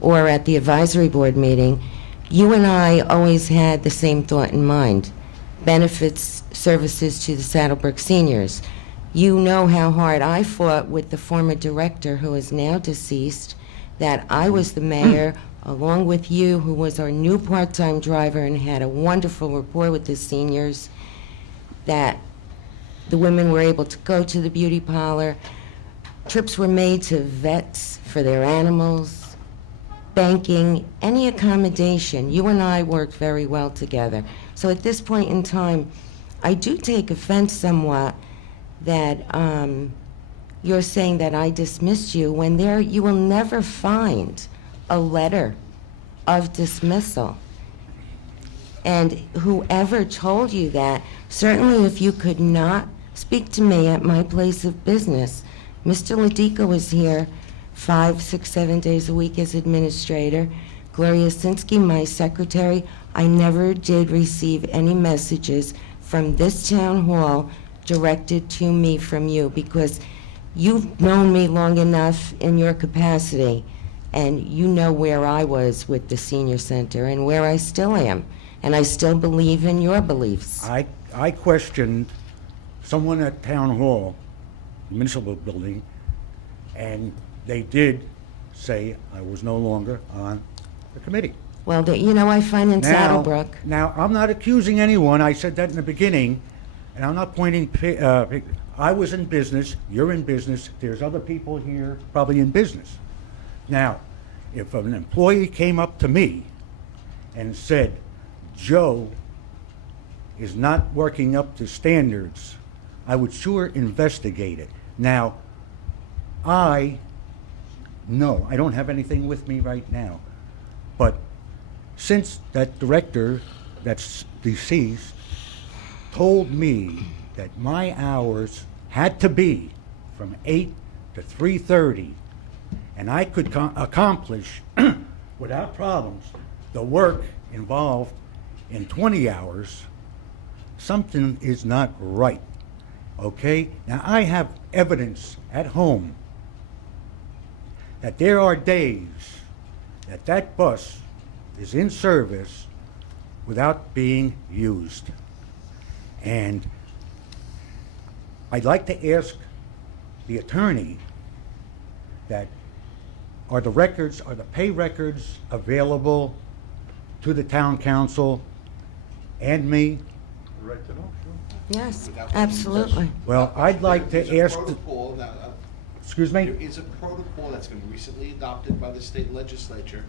or at the advisory board meeting. You and I always had the same thought in mind: benefits, services to the Saddlebrook seniors. You know how hard I fought with the former director, who is now deceased, that I was the mayor, along with you, who was our new part-time driver and had a wonderful rapport with the seniors, that the women were able to go to the beauty parlor. Trips were made to vets for their animals, banking, any accommodation. You and I worked very well together. So at this point in time, I do take offense somewhat that you're saying that I dismissed you, when you will never find a letter of dismissal. And whoever told you that, certainly if you could not speak to me at my place of business. Mr. Ladico was here 5, 6, 7 days a week as administrator. Gloria Sinsky, my secretary. I never did receive any messages from this town hall directed to me from you, because you've known me long enough in your capacity, and you know where I was with the senior center and where I still am. And I still believe in your beliefs. I questioned someone at Town Hall, municipal building, and they did say I was no longer on the committee. Well, I find in Saddlebrook. Now, I'm not accusing anyone. I said that in the beginning, and I'm not pointing. I was in business. You're in business. There's other people here probably in business. Now, if an employee came up to me and said, Joe is not working up to standards, I would sure investigate it. Now, I don't have anything with me right now, but since that director that's deceased told me that my hours had to be from 8 to 3:30, and I could accomplish without problems the work involved in 20 hours, something is not right, okay? Now, I have evidence at home that there are days that that bus is in service without being used. And I'd like to ask the attorney that are the pay records available to the town council and me? Right to know, sure. Yes, absolutely. Well, I'd like There's to a ask, protocol now, excuse me? there is a protocol that's been recently adopted by the state legislature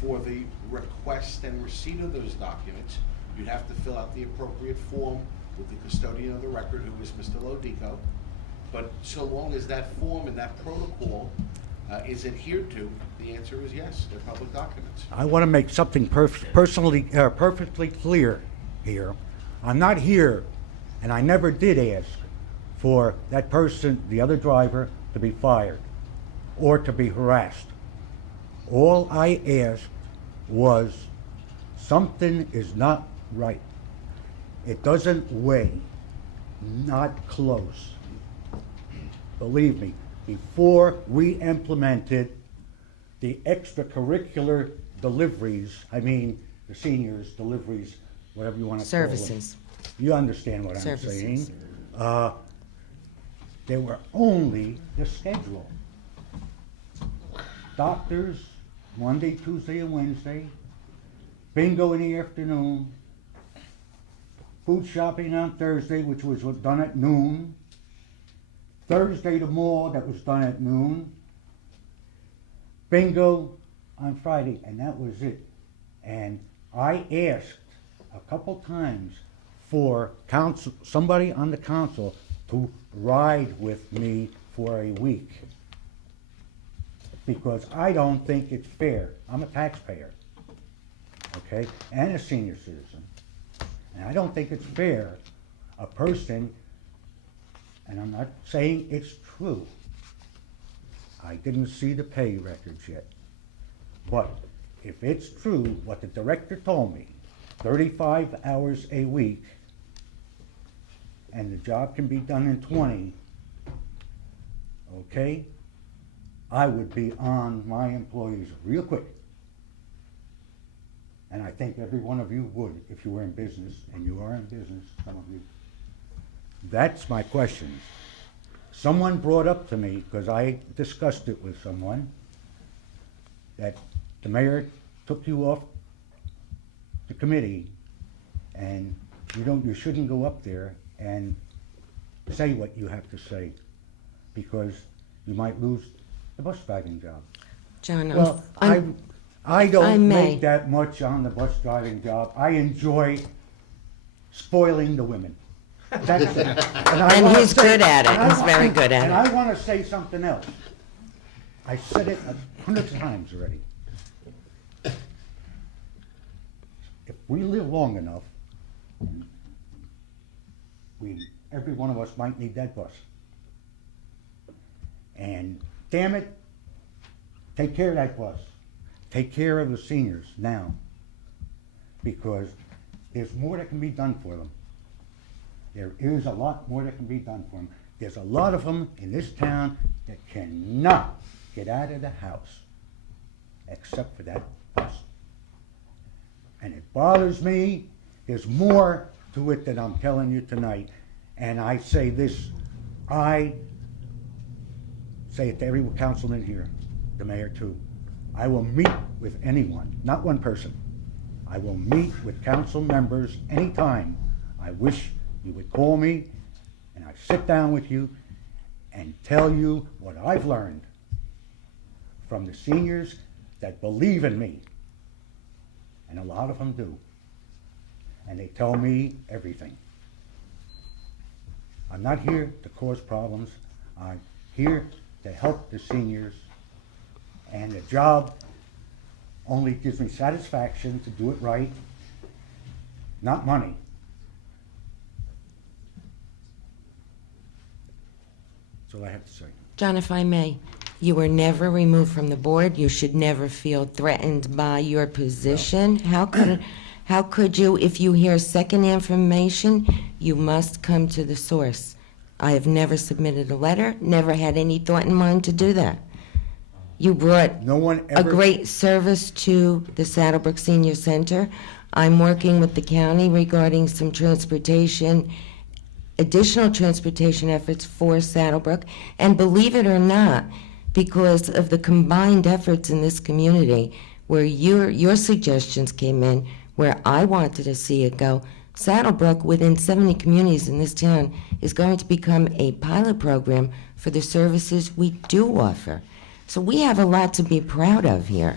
for the request and receipt of those documents. You'd have to fill out the appropriate form with the custodian of the record, who is Mr. Lodico. But so long as that form and that protocol is adhered to, the answer is yes, they're public documents. I want to make something perfectly clear here. I'm not here, and I never did ask for that person, the other driver, to be fired or to be harassed. All I asked was something is not right. It doesn't weigh, not close. Believe me, before we implemented the extracurricular deliveries, I mean the seniors' deliveries, whatever you want to call them. Services. You understand what I'm Services. saying. They were only the schedule. Doctors, Monday, Tuesday, and Wednesday. Bingo in the afternoon. Food shopping on Thursday, which was done at noon. Thursday, the mall, that was done at noon. Bingo on Friday, and that was it. And I asked a couple times for somebody on the council to ride with me for a week, because I don't think it's fair. I'm a taxpayer, okay, and a senior citizen, and I don't think it's fair a person, and I'm not saying it's true, I didn't see the pay records yet, but if it's true what the director told me, 35 hours a week, and the job can be done in 20, okay, I would be on my employees real quick. And I think every one of you would if you were in business, and you are in business, some of you. That's my question. Someone brought up to me, because I discussed it with someone, that the mayor took you off the committee, and you shouldn't go up there and say what you have to say, because you might lose the bus driving job. John, Well, I I don't may. make that much on the bus driving job. I enjoy spoiling the women. That's it. I And wanna he's good at it. and I He's wa- very good at And it. I want to say something else. I said it hundreds of times already. If we live long enough, every one of us might need that bus. And damn it, take care of that bus. Take care of the seniors now, because there's more that can be done for them. There is a lot more that can be done for them. There's a lot of them in this town that cannot get out of the house except for that bus. And it bothers me. There's more to it than I'm telling you tonight. And I say this, I say it to every councilman here, the mayor too. I will meet with anyone, not one person. I will meet with council members anytime. I wish you would call me and I sit down with you and tell you what I've learned from the seniors that believe in me. And a lot of them do. And they tell me everything. I'm not here to cause problems. I'm here to help the seniors. And the job only gives me satisfaction to do it right, not money. That's all I have to say. John, if I may, you were never removed from the board. You should never feel threatened by your position. How could you, if you hear second information, you must come to the source. I have never submitted a letter, never had any thought in mind to do that. You brought No one a ever. great service to the Saddlebrook Senior Center. I'm working with the county regarding some transportation, additional transportation efforts for Saddlebrook. And believe it or not, because of the combined efforts in this community, where your suggestions came in, where I wanted to see it go, Saddlebrook, within 70 communities in this town, is going to become a pilot program for the services we do offer. So we have a lot to be proud of here.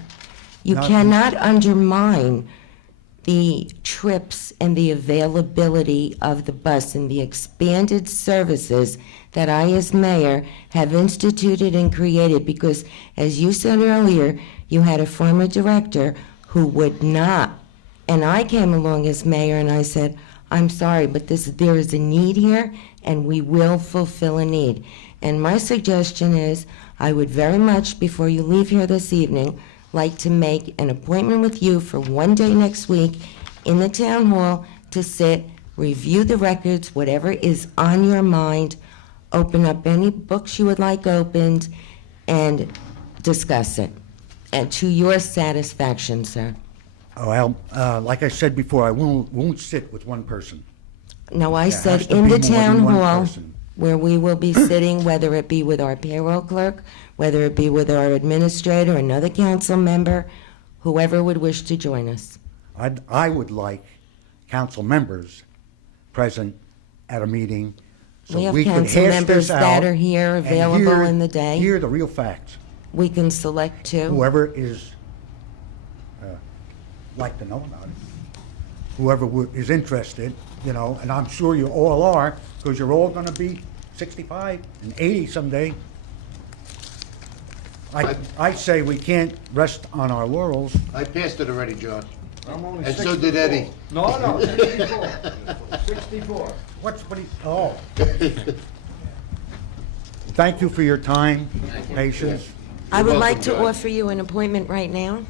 You Not- cannot undermine the trips and the availability of the bus and the expanded services that I, as mayor, have instituted and created, because, as you said earlier, you had a former director who would not. And I came along as mayor and I said, I'm sorry, but there is a need here, and we will fulfill a need. And my suggestion is, I would very much, before you leave here this evening, like to make an appointment with you for one day next week in the town hall to sit, review the records, whatever is on your mind, open up any books you would like opened, and discuss it. And to your satisfaction, sir. Well, like I said before, I won't sit with one person. No, I There said has to in be the more than town one hall, person. where we will be sitting, whether it be with our payroll clerk, whether it be with our administrator, another council member, whoever would wish to join us. I would like council members present at a meeting so We have we could council hash members this out that are here, and available hear- in the day. Hear the real facts. We can select two. Whoever is, like to know about it. Whoever is interested, you know, and I'm sure you all are, because you're all gonna be 65 and 80 someday. I say we can't rest on our laurels. I passed it already, John. I'm only And so did Eddie. No, 64. 64. What he, oh. Thank you for your time, patience. I would welcome, like to John. offer you an appointment right now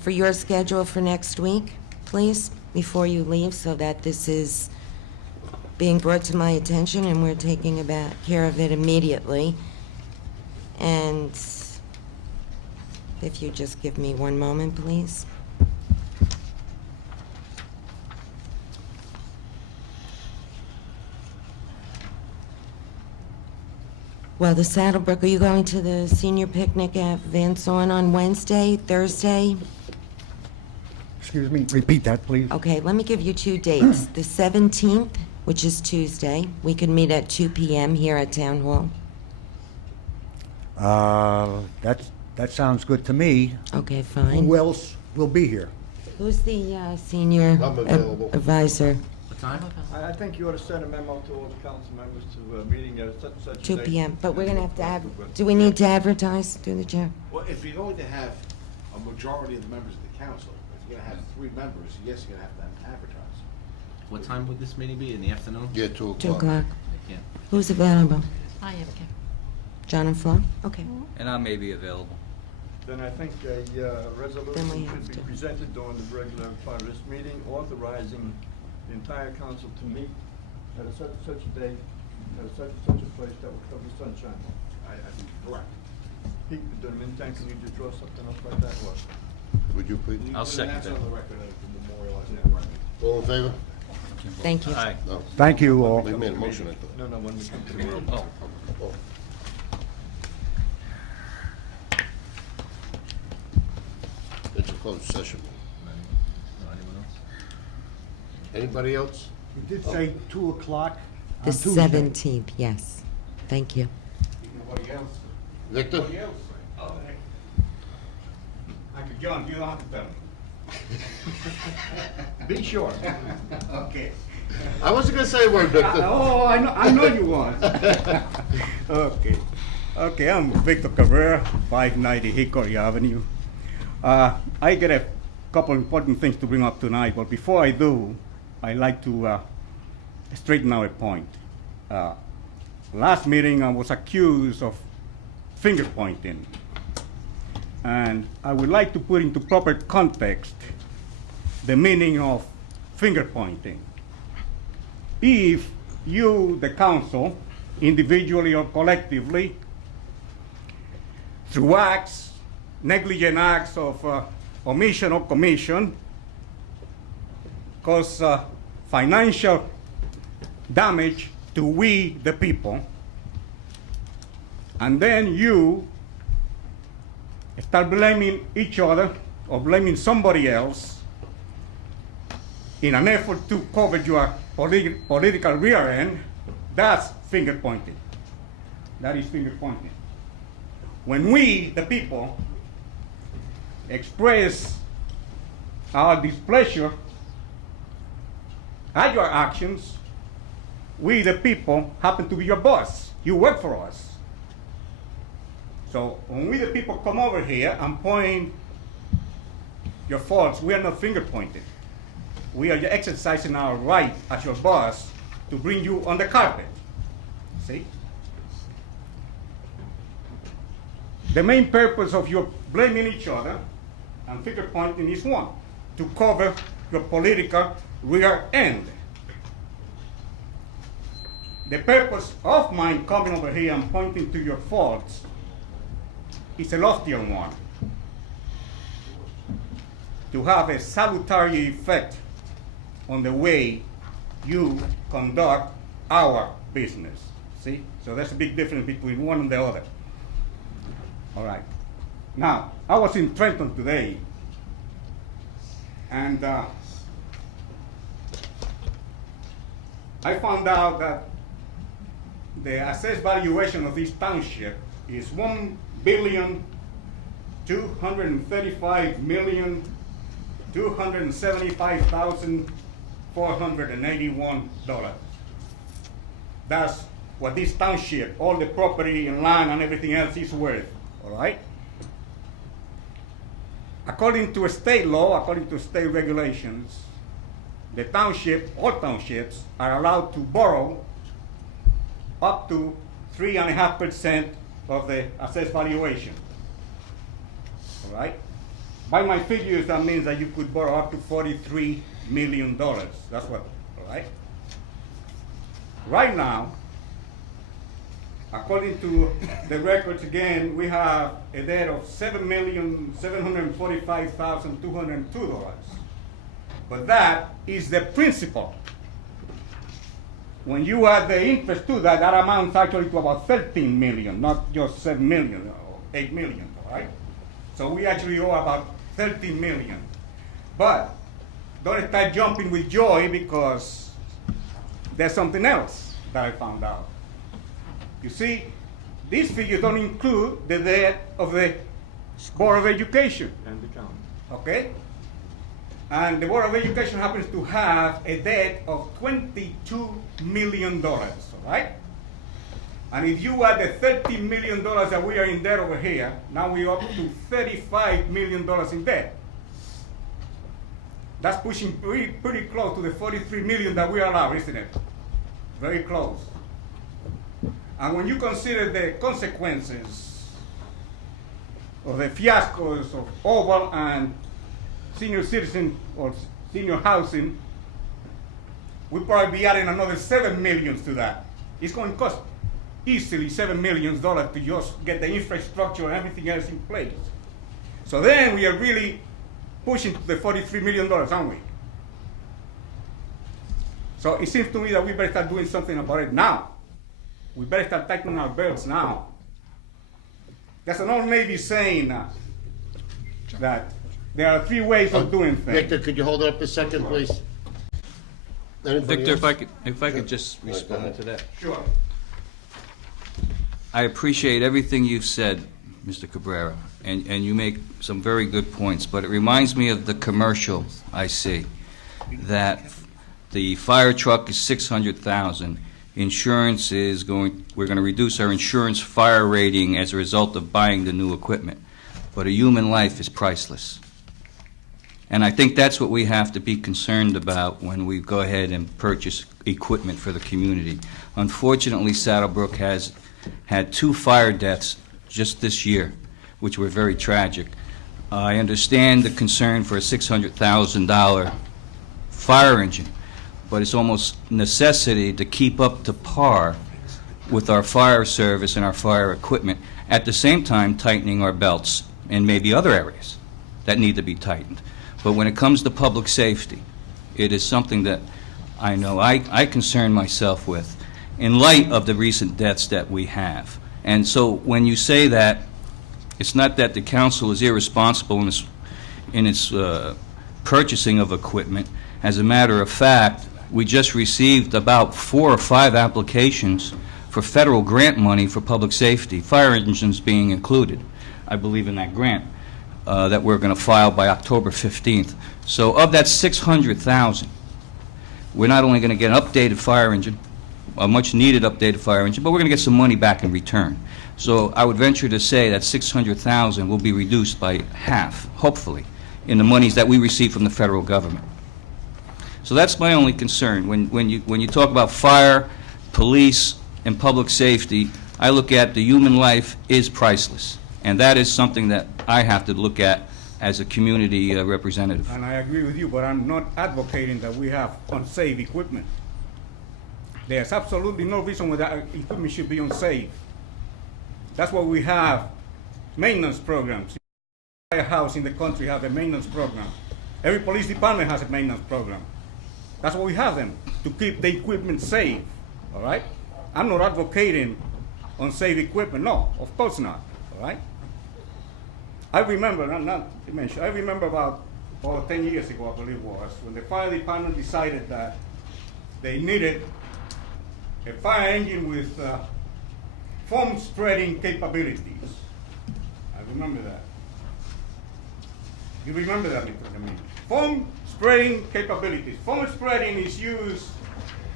for your schedule for next week, please, before you leave, so that this is being brought to my attention, and we're taking care of it immediately. And if you just give me one moment, please. Well, the Saddlebrook, are you going to the senior picnic at Van Zorn on Wednesday, Thursday? Excuse me, repeat that, please. Okay, let me give you two dates. The 17th, which is Tuesday, we could meet at 2 p.m. here at Town Hall. That sounds good to me. Okay, fine. Who else will be here? Who's the senior I'm available. advisor? What time? I think you ought to send a memo to all the council members to a meeting at such and such a 2 date. p.m., but we're going to have to do we need to advertise through the chair? Well, if you're going to have a majority of the members of the council, if you're gonna have 3 members, yes, you're gonna have to advertise. What time would this meeting be? In the afternoon? Yeah, 2 o'clock. 2 o'clock. I can't. Who's available? I am, Kim. John and Flo? Okay. And I may be available. Then I think a Then we resolution have should to. be presented during the regular part of this meeting, authorizing the entire council to meet at a such and such a date, at a such and such a place that will cover sunshine. I think correct. Pete, in the meantime, can you just draw something up like that, or? Would you please? I'll second That's that. on the record, to memorialize that record. All in favor? Thank you. Aye. No. Thank you all. They made a motion, I thought. No, when we come to the meeting. Oh. Oh. It's a closed session. No, anyone else? Anybody else? You did say 2 o'clock The on Tuesday. 17th, yes. Thank you. Nobody else? Victor? John, you don't have to tell me. Be sure. Okay. I wasn't gonna say a word, Victor. I know you want. Okay. Okay, I'm Victor Cabrera, 590 Hickory Avenue. I get a couple important things to bring up tonight, but before I do, I'd like to straighten out a point. Last meeting, I was accused of finger pointing. And I would like to put into proper context the meaning of finger pointing. If you, the council, individually or collectively, through acts, negligent acts of omission or commission, cause financial damage to we, the people, and then you start blaming each other or blaming somebody else in an effort to cover your political rear end, that's finger pointing. That is finger pointing. When we, the people, express our displeasure at your actions, we, the people, happen to be your boss. You work for us. So when we, the people, come over here and point your faults, we are not finger pointing. We are exercising our right as your boss to bring you on the carpet. See? The main purpose of your blaming each other and finger pointing is one, to cover your political rear end. The purpose of mine coming over here and pointing to your faults is a loftier one, to have a salutary effect on the way you conduct our business. See? So there's a big difference between one and the other. All right. Now, I was in Trenton today, and I found out that the assessed valuation of this township is $1,235,275,481. That's what this township, all the property and land and everything else is worth, all right? According to state law, according to state regulations, the township, all townships, are allowed to borrow up to 3.5% of the assessed valuation. All right? By my figures, that means that you could borrow up to $43 million. That's what, all right? Right now, according to the records again, we have a debt of $7,745,202. But that is the principal. When you add the interest to that, that amounts actually to about 13 million, not just 7 million or 8 million, right? So we actually owe about 13 million. But don't start jumping with joy because there's something else that I found out. You see, these figures don't include the debt of the Board of Education. And the county. Okay? And the Board of Education happens to have a debt of $22 million, all right? And if you add the $13 million that we are in debt over here, now we're up to $35 million in debt. That's pushing pretty close to the $43 million that we are now, isn't it? Very close. And when you consider the consequences of the fiascos of Oval and senior citizen or senior housing, we'll probably be adding another 7 million to that. It's going to cost easily $7 million to just get the infrastructure and everything else in place. So then we are really pushing to the $43 million, aren't we? So it seems to me that we better start doing something about it now. We better start tightening our belts now. There's an old Navy saying that there are 3 ways of doing things. Victor, could you hold it up a second, please? Anybody Victor, else? if I could just respond to that. Sure. I appreciate everything you've said, Mr. Cabrera, and you make some very good points, but it reminds me of the commercial I see, that the fire truck is $600,000. Insurance is we're going to reduce our insurance fire rating as a result of buying the new equipment. But a human life is priceless. And I think that's what we have to be concerned about when we go ahead and purchase equipment for the community. Unfortunately, Saddlebrook has had 2 fire deaths just this year, which were very tragic. I understand the concern for a $600,000 fire engine, but it's almost necessity to keep up to par with our fire service and our fire equipment, at the same time tightening our belts in maybe other areas that need to be tightened. But when it comes to public safety, it is something that I know I concern myself with in light of the recent deaths that we have. And so when you say that, it's not that the council is irresponsible in its purchasing of equipment. As a matter of fact, we just received about 4 or 5 applications for federal grant money for public safety, fire engines being included, I believe, in that grant that we're going to file by October 15th. So of that $600,000, we're not only going to get an updated fire engine, a much-needed updated fire engine, but we're going to get some money back in return. So I would venture to say that $600,000 will be reduced by half, hopefully, in the monies that we receive from the federal government. So that's my only concern. When you talk about fire, police, and public safety, I look at the human life is priceless. And that is something that I have to look at as a community representative. And I agree with you, but I'm not advocating that we have unsafe equipment. There's absolutely no reason why that equipment should be unsafe. That's why we have maintenance programs. Every house in the country has a maintenance program. Every police department has a maintenance program. That's why we have them, to keep the equipment safe, all right? I'm not advocating unsafe equipment, no, of course not, all right? I remember, not to mention, I remember about 10 years ago, I believe it was, when the fire department decided that they needed a fire engine with foam spreading capabilities. I remember that. You remember that, Mr. Camille? Foam spreading capabilities. Foam spreading is used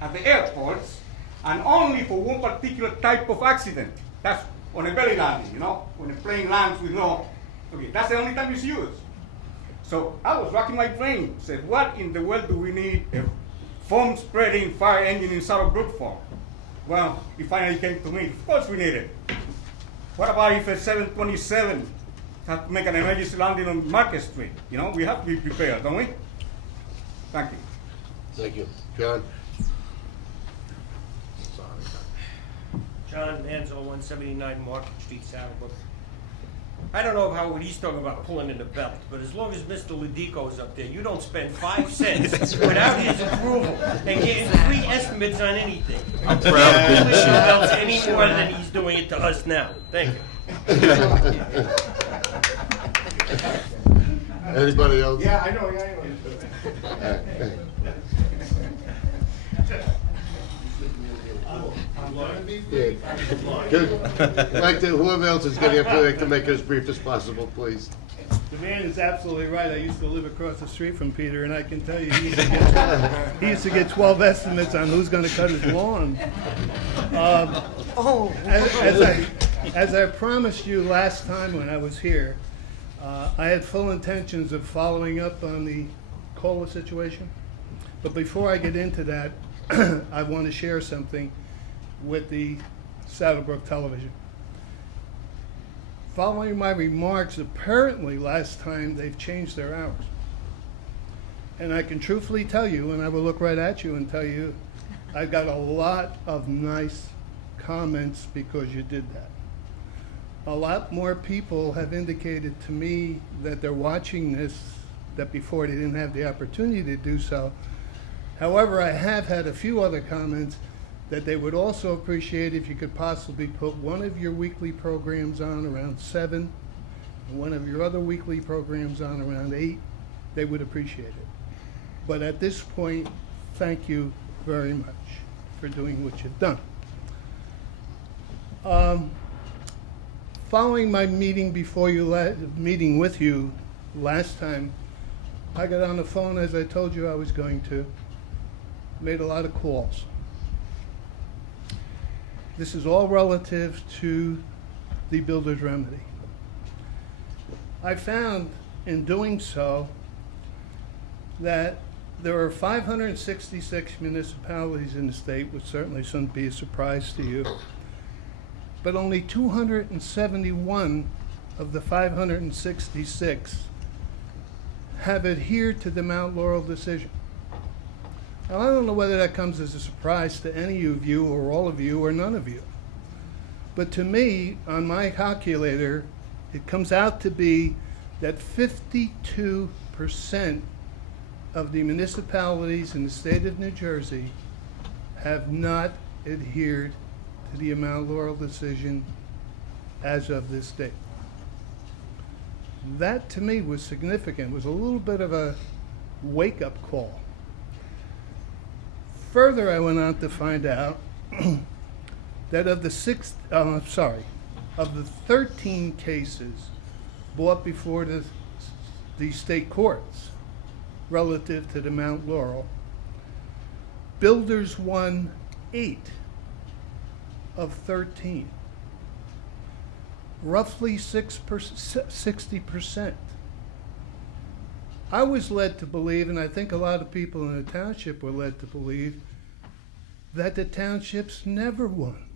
at the airports and only for one particular type of accident. That's on a belly landing, you know, when a plane lands with no, okay, that's the only time it's used. So I was racking my brain, said, what in the world do we need a foam spreading fire engine in Saddlebrook for? Well, it finally came to me, of course we need it. What about if a 727 has to make an emergency landing on Market Street? You know, we have to be prepared, don't we? Thank you. Thank you. John? John Manzo, 179 Market Street, Saddlebrook. I don't know how what he's talking about pulling in the belt, but as long as Mr. Ladico's up there, you don't spend 5 cents without his approval and getting free estimates on anything. I'm proud of being Pull in the chief. belts any more than he's doing it to us now. Thank you. Anybody else? Yeah, I know. Yeah. Good. Like to, whoever else is getting up there, they can make it as brief as possible, please. The man is absolutely right. I used to live across the street from Peter, and I can tell you, he used to get 12 estimates on who's going to cut his lawn. As I promised you last time when I was here, I had full intentions of following up on the COLA situation. But before I get into that, I want to share something with the Saddlebrook Television. Following my remarks, apparently last time they've changed their hours. And I can truthfully tell you, and I will look right at you and tell you, I got a lot of nice comments because you did that. A lot more people have indicated to me that they're watching this, that before they didn't have the opportunity to do so. However, I have had a few other comments that they would also appreciate if you could possibly put one of your weekly programs on around 7 and one of your other weekly programs on around 8. They would appreciate it. But at this point, thank you very much for doing what you've done. Following my meeting meeting with you last time, I got on the phone as I told you I was going to, made a lot of calls. This is all relative to the builder's remedy. I found in doing so that there are 566 municipalities in the state, which certainly shouldn't be a surprise to you, but only 271 of the 566 have adhered to the Mount Laurel decision. Now, I don't know whether that comes as a surprise to any of you or all of you or none of you. But to me, on my calculator, it comes out to be that 52% of the municipalities in the state of New Jersey have not adhered to the Mount Laurel decision as of this date. That to me was significant, was a little bit of a wake-up call. Further, I went on to find out that of the 13 cases brought before the state courts relative to the Mount Laurel, builders won 8 of 13, roughly 60%. I was led to believe, and I think a lot of people in the township were led to believe, that the townships never won.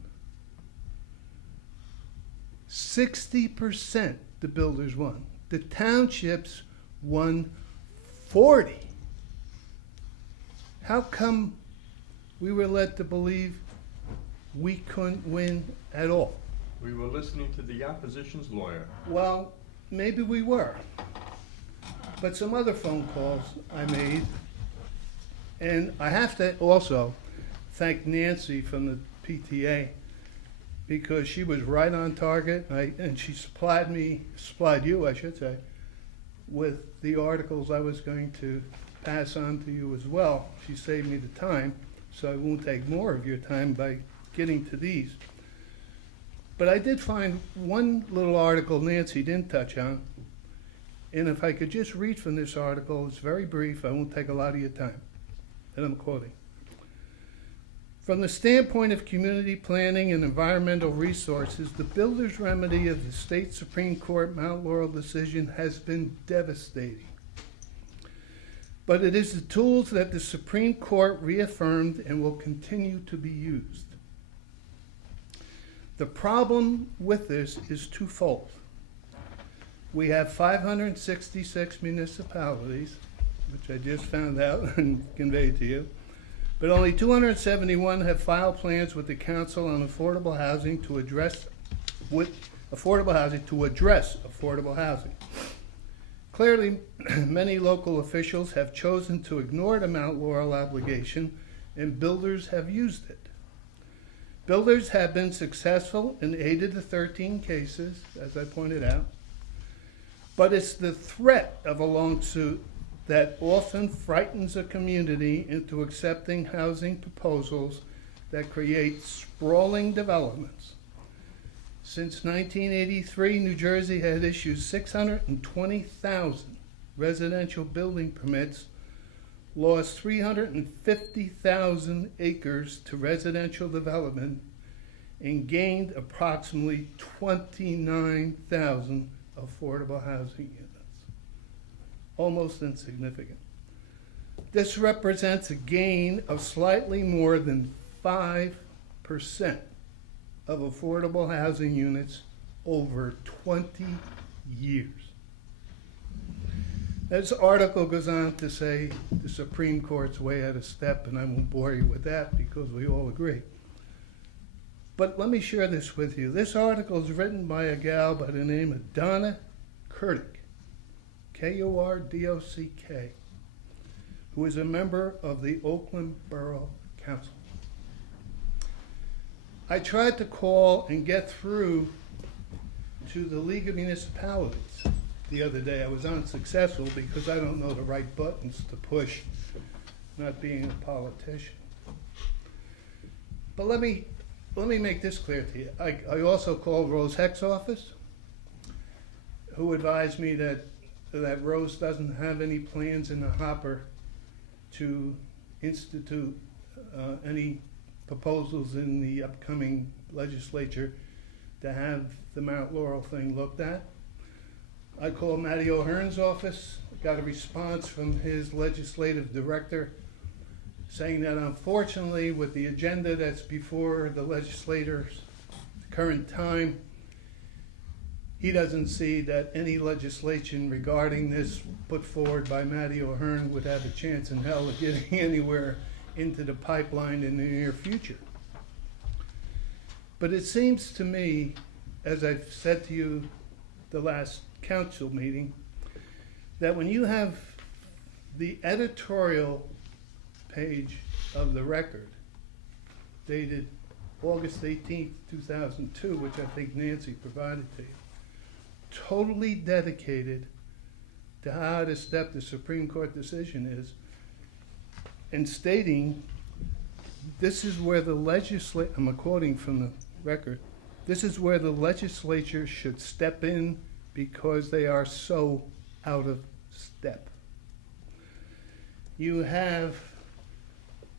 60% the builders won. The townships won 40. How come we were led to believe we couldn't win at all? We were listening to the opposition's lawyer. Well, maybe we were. But some other phone calls I made, and I have to also thank Nancy from the PTA, because she was right on target, and she supplied you, I should say, with the articles I was going to pass on to you as well. She saved me the time, so I won't take more of your time by getting to these. But I did find one little article Nancy didn't touch on, and if I could just read from this article, it's very brief, I won't take a lot of your time, and I'm quoting. From the standpoint of community planning and environmental resources, the builder's remedy of the state Supreme Court Mount Laurel decision has been devastating. But it is the tools that the Supreme Court reaffirmed and will continue to be used. The problem with this is twofold. We have 566 municipalities, which I just found out and conveyed to you, but but only 271 have filed plans with the council on affordable housing to address affordable housing. Clearly, many local officials have chosen to ignore the Mount Laurel obligation, and builders have used it. Builders have been successful in 8 of the 13 cases, as I pointed out, but it's the threat of a lawsuit that often frightens a community into accepting housing proposals that create sprawling developments. Since 1983, New Jersey had issued 620,000 residential building permits, lost 350,000 acres to residential development, and gained approximately 29,000 affordable housing units. Almost insignificant. This represents a gain of slightly more than 5% of affordable housing units over 20 years. This article goes on to say the Supreme Court's way out of step, and I won't bore you with that because we all agree. But let me share this with you. This article is written by a gal by the name of Donna Kurdick, Kurdock, who is a member of the Oakland Borough Council. I tried to call and get through to the League of Municipalities the other day. I was unsuccessful because I don't know the right buttons to push, not being a politician. But let me make this clear to you. I also called Rose Heck's office, who advised me that Rose doesn't have any plans in the hopper to institute any proposals in the upcoming legislature to have the Mount Laurel thing looked at. I called Matty O'Hearn's office, got a response from his legislative director saying that unfortunately with the agenda that's before the legislators the current time, he doesn't see that any legislation regarding this put forward by Matty O'Hearn would have a chance in hell of getting anywhere into the pipeline in the near future. But it seems to me, as I've said to you the last council meeting, that when you have the editorial page of the record dated August 18th, 2002, which I think Nancy provided to you, totally dedicated to how out of step the Supreme Court decision is, and stating this is where the legislature, I'm quoting from the record, this is where the legislature should step in because they are so out of step. You have,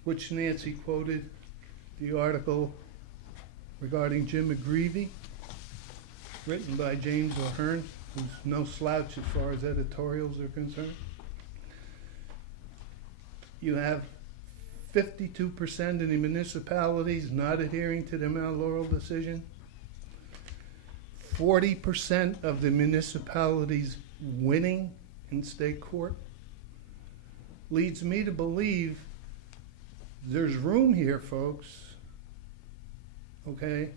which Nancy quoted, the article regarding Jim McGreevy, written by James O'Hearn, who's no slouch as far as editorials are concerned. You have 52% of the municipalities not adhering to the Mount Laurel decision. 40% of the municipalities winning in state court. Leads me to believe there's room here, folks. Okay?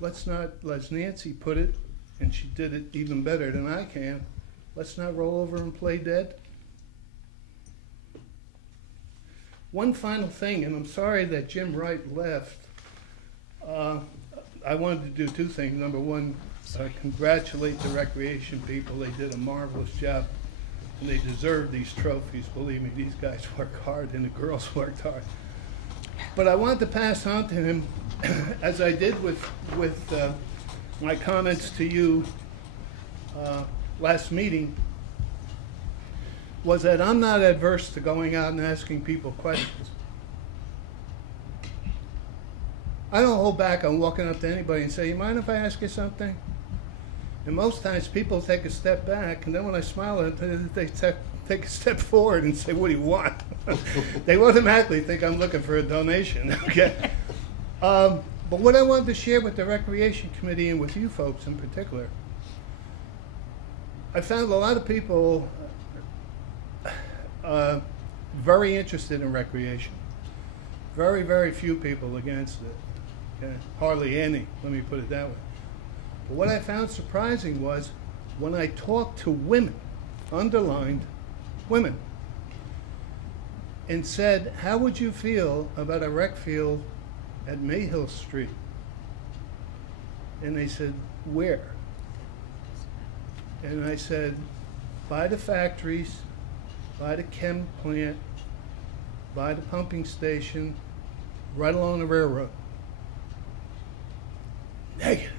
Let's not, as Nancy put it, and she did it even better than I can, let's not roll over and play dead. One final thing, and I'm sorry that Jim Wright left. I wanted to do two things. Number one, congratulate the recreation people. They did a marvelous job, and they deserve these trophies. Believe me, these guys work hard, and the girls worked hard. But I wanted to pass on to him, as I did with my comments to you last meeting, was that I'm not adverse to going out and asking people questions. I don't hold back on walking up to anybody and say, you mind if I ask you something? And most times people take a step back, and then when I smile at them, they take a step forward and say, what do you want? They automatically think I'm looking for a donation, okay? But what I wanted to share with the Recreation Committee and with you folks in particular, I found a lot of people very interested in recreation, very, very few people against it. Okay? Hardly any, let me put it that way. But what I found surprising was when I talked to women, underlined women, and said, how would you feel about a rec field at Mayhill Street? And they said, where? And I said, by the factories, by the chem plant, by the pumping station, right along the railroad. Negative.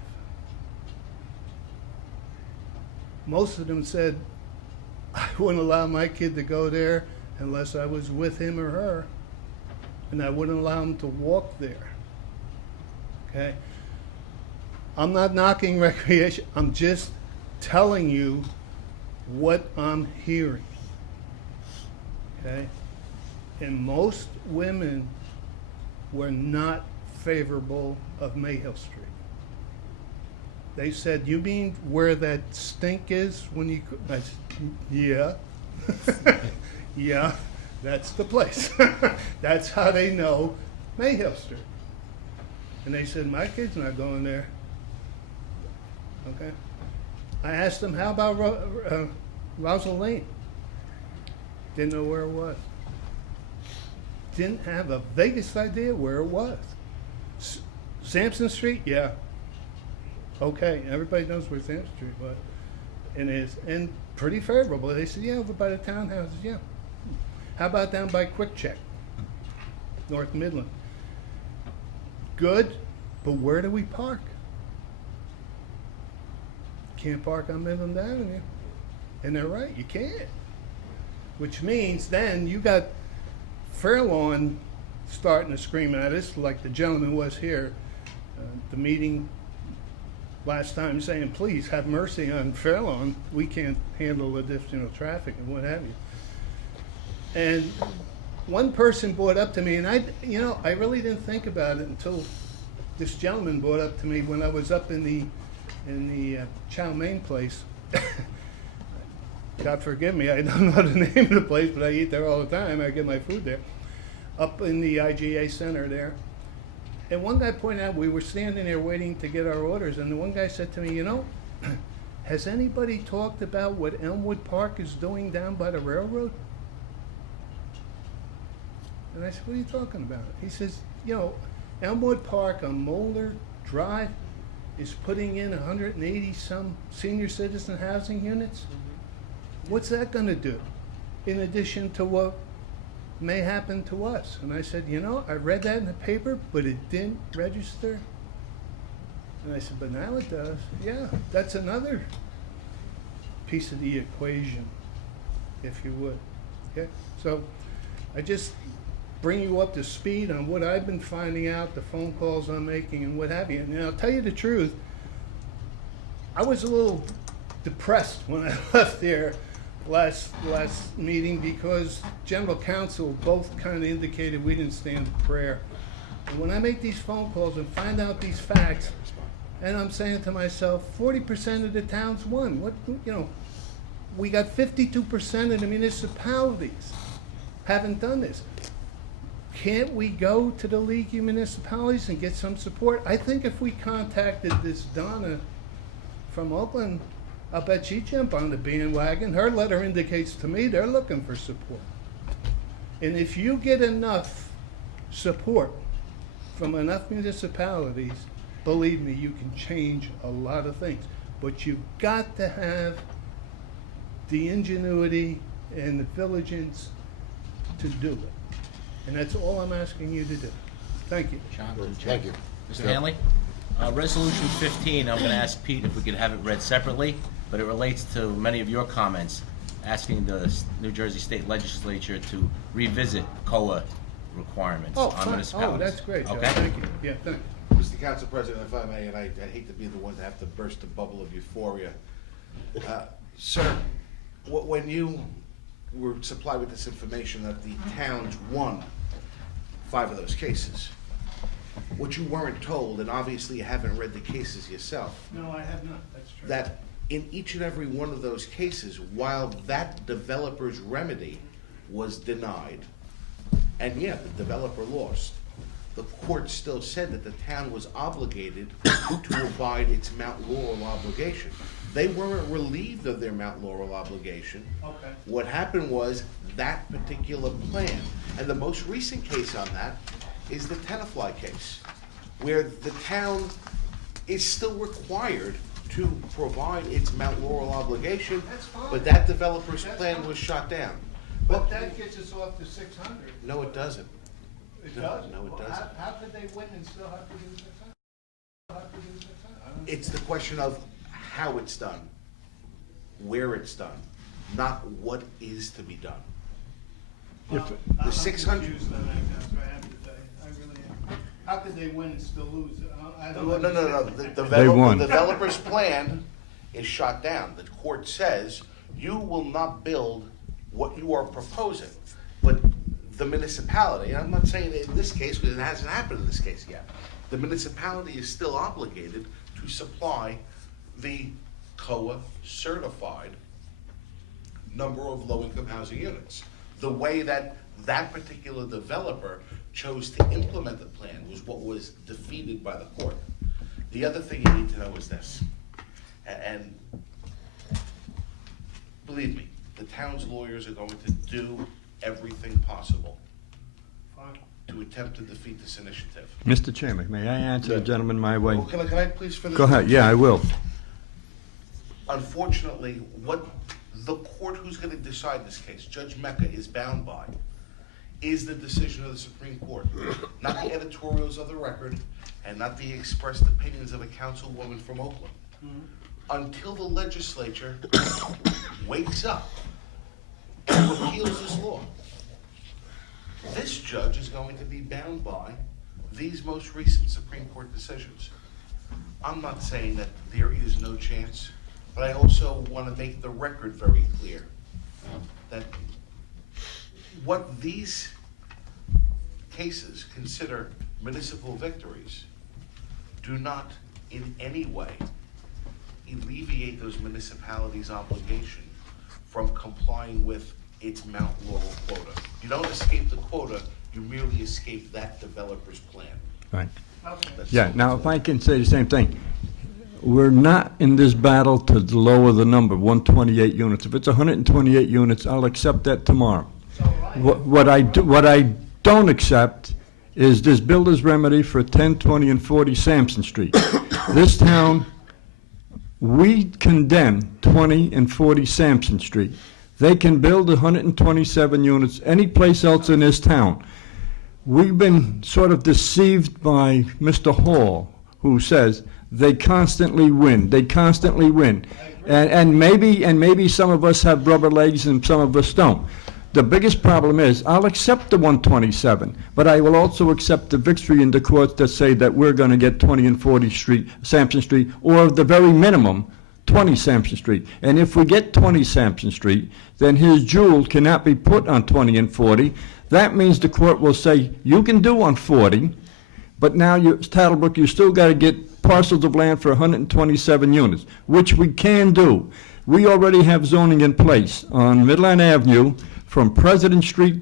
Most of them said, I wouldn't allow my kid to go there unless I was with him or her, and I wouldn't allow him to walk there. Okay? I'm not knocking recreation. I'm just telling you what I'm hearing. Okay? And most women were not favorable of Mayhill Street. They said, you mean where that stink is when you... I said, yeah. Yeah, that's the place. That's how they know Mayhill Street. And they said, my kid's not going there. Okay? I asked them, how about Rosal Lane? Didn't know where it was. Didn't have a vaguest idea where it was. Sampson Street? Yeah. Okay, everybody knows where Sampson Street was. And is, and pretty favorable. They said, yeah, over by the townhouses, yeah. How about down by Quick Check, North Midland? Good, but where do we park? Can't park on Midland Avenue. And they're right, you can't. Which means then you got Fairlawn starting to scream at us, like the gentleman was here, the meeting last time, saying, please have mercy on Fairlawn. We can't handle additional traffic and what have you. And one person brought up to me, and I really didn't think about it until this gentleman brought up to me when I was up in the chow mein place. God forgive me, I don't know the name of the place, but I eat there all the time. I get my food there. Up in the IGA Center there. And one guy pointed out, we were standing there waiting to get our orders, and the one guy said to me, has anybody talked about what Elmwood Park is doing down by the railroad? And I said, what are you talking about? He says, Elmwood Park on Moeller Drive is putting in 180 some senior citizen housing units. What's that going to do in addition to what may happen to us? And I said, I read that in the paper, but it didn't register. And I said, but now it does. Yeah, that's another piece of the equation, if you would. Okay, so I just bring you up to speed on what I've been finding out, the phone calls I'm making, and what have you. And I'll tell you the truth, I was a little depressed when I left there last meeting because General Counsel both kind of indicated we didn't stand for prayer. And when I make these phone calls and find out these facts, and I'm saying to myself, 40% of the towns won. We got 52% of the municipalities haven't done this. Can't we go to the League of Municipalities and get some support? I think if we contacted this Donna from Oakland, I'll bet she'd jump on the bandwagon. Her letter indicates to me they're looking for support. And if you get enough support from enough municipalities, believe me, you can change a lot of things. But you've got to have the ingenuity and the diligence to do it. And that's all I'm asking you to do. Thank you. John, Thank you. Mr. Hanley? Resolution 15, I'm going to ask Pete if we could have it read separately, but it relates to many of your comments, asking the New Jersey State Legislature to revisit COA requirements on fine. municipalities. Oh, that's great, Joe. Okay? Thank you. Yeah, thank you. Mr. Council President, if I may, and I hate to be the one to have to burst a bubble of euphoria. Sir, when you were supplied with this information that the towns won 5 of those cases, what you weren't told, and obviously you haven't read the cases yourself, No, I have not. That's true. that in each and every one of those cases, while that developer's remedy was denied, and yeah, the developer lost, the court still said that the town was obligated to provide its Mount Laurel obligation. They weren't relieved of their Mount Laurel obligation. Okay. What happened was that particular plan, and the most recent case on that is the Tenafly case, where the town is still required to provide its Mount Laurel obligation, That's fine. but that developer's plan was shot down. But that gets us off to 600. No, it doesn't. It No, does? no, it Well, doesn't. How could they win and still have to do 600? Have to do 600? I don't It's the question of how it's done, where it's done, not what is to be done. understand. The I'm 600 confused on that, that's what I have to tell you. I really am. How could they win and still lose? I don't No, no, no, no. understand. They won. The developer's plan is shot down. The court says you will not build what you are proposing. But the municipality, and I'm not saying in this case because it hasn't happened in this case yet, the municipality is still obligated to supply the COA certified number of low-income housing units. The way that that particular developer chose to implement the plan was what was defeated by the court. The other thing you need to know is this, and believe me, the town's lawyers are going to do everything possible Fine. to attempt to defeat this initiative. Mr. Chairman, may I answer the gentleman my way? Well, can I please finish? Go ahead, yeah, I will. Unfortunately, what the court who's gonna decide this case, Judge Mecca, is bound by, is the decision of the Supreme Court, not the editorials of the record, and not the expressed opinions of a councilwoman from Oakland. Until the legislature wakes up and repeals this law, this judge is going to be bound by these most recent Supreme Court decisions. I'm not saying that there is no chance, but I also want to make the record very clear that what these cases consider municipal victories do not in any way alleviate those municipalities' obligation from complying with its Mount Laurel quota. You don't escape the quota, you merely escape that developer's plan. Right. That's Yeah, all. now if I can say the same thing, we're not in this battle to lower the number, 128 units. If it's 128 units, I'll accept that tomorrow. What I don't accept is this builder's remedy for 10, 20, and 40 Sampson Street. This town, we condemn 20 and 40 Sampson Street. They can build 127 units any place else in this town. We've been sort of deceived by Mr. Hall, who says they constantly win. They constantly win. And maybe some of us have rubber legs and some of us don't. The biggest problem is, I'll accept the 127, but I will also accept the victory in the courts that say that we're going to get 20 and 40 Sampson Street, or the very minimum, 20 Sampson Street. And if we get 20 Sampson Street, then his jewel cannot be put on 20 and 40. That means the court will say, you can do on 40, but now Tattlebrook, you still got to get parcels of land for 127 units, which we can do. We already have zoning in place on Midland Avenue from President Street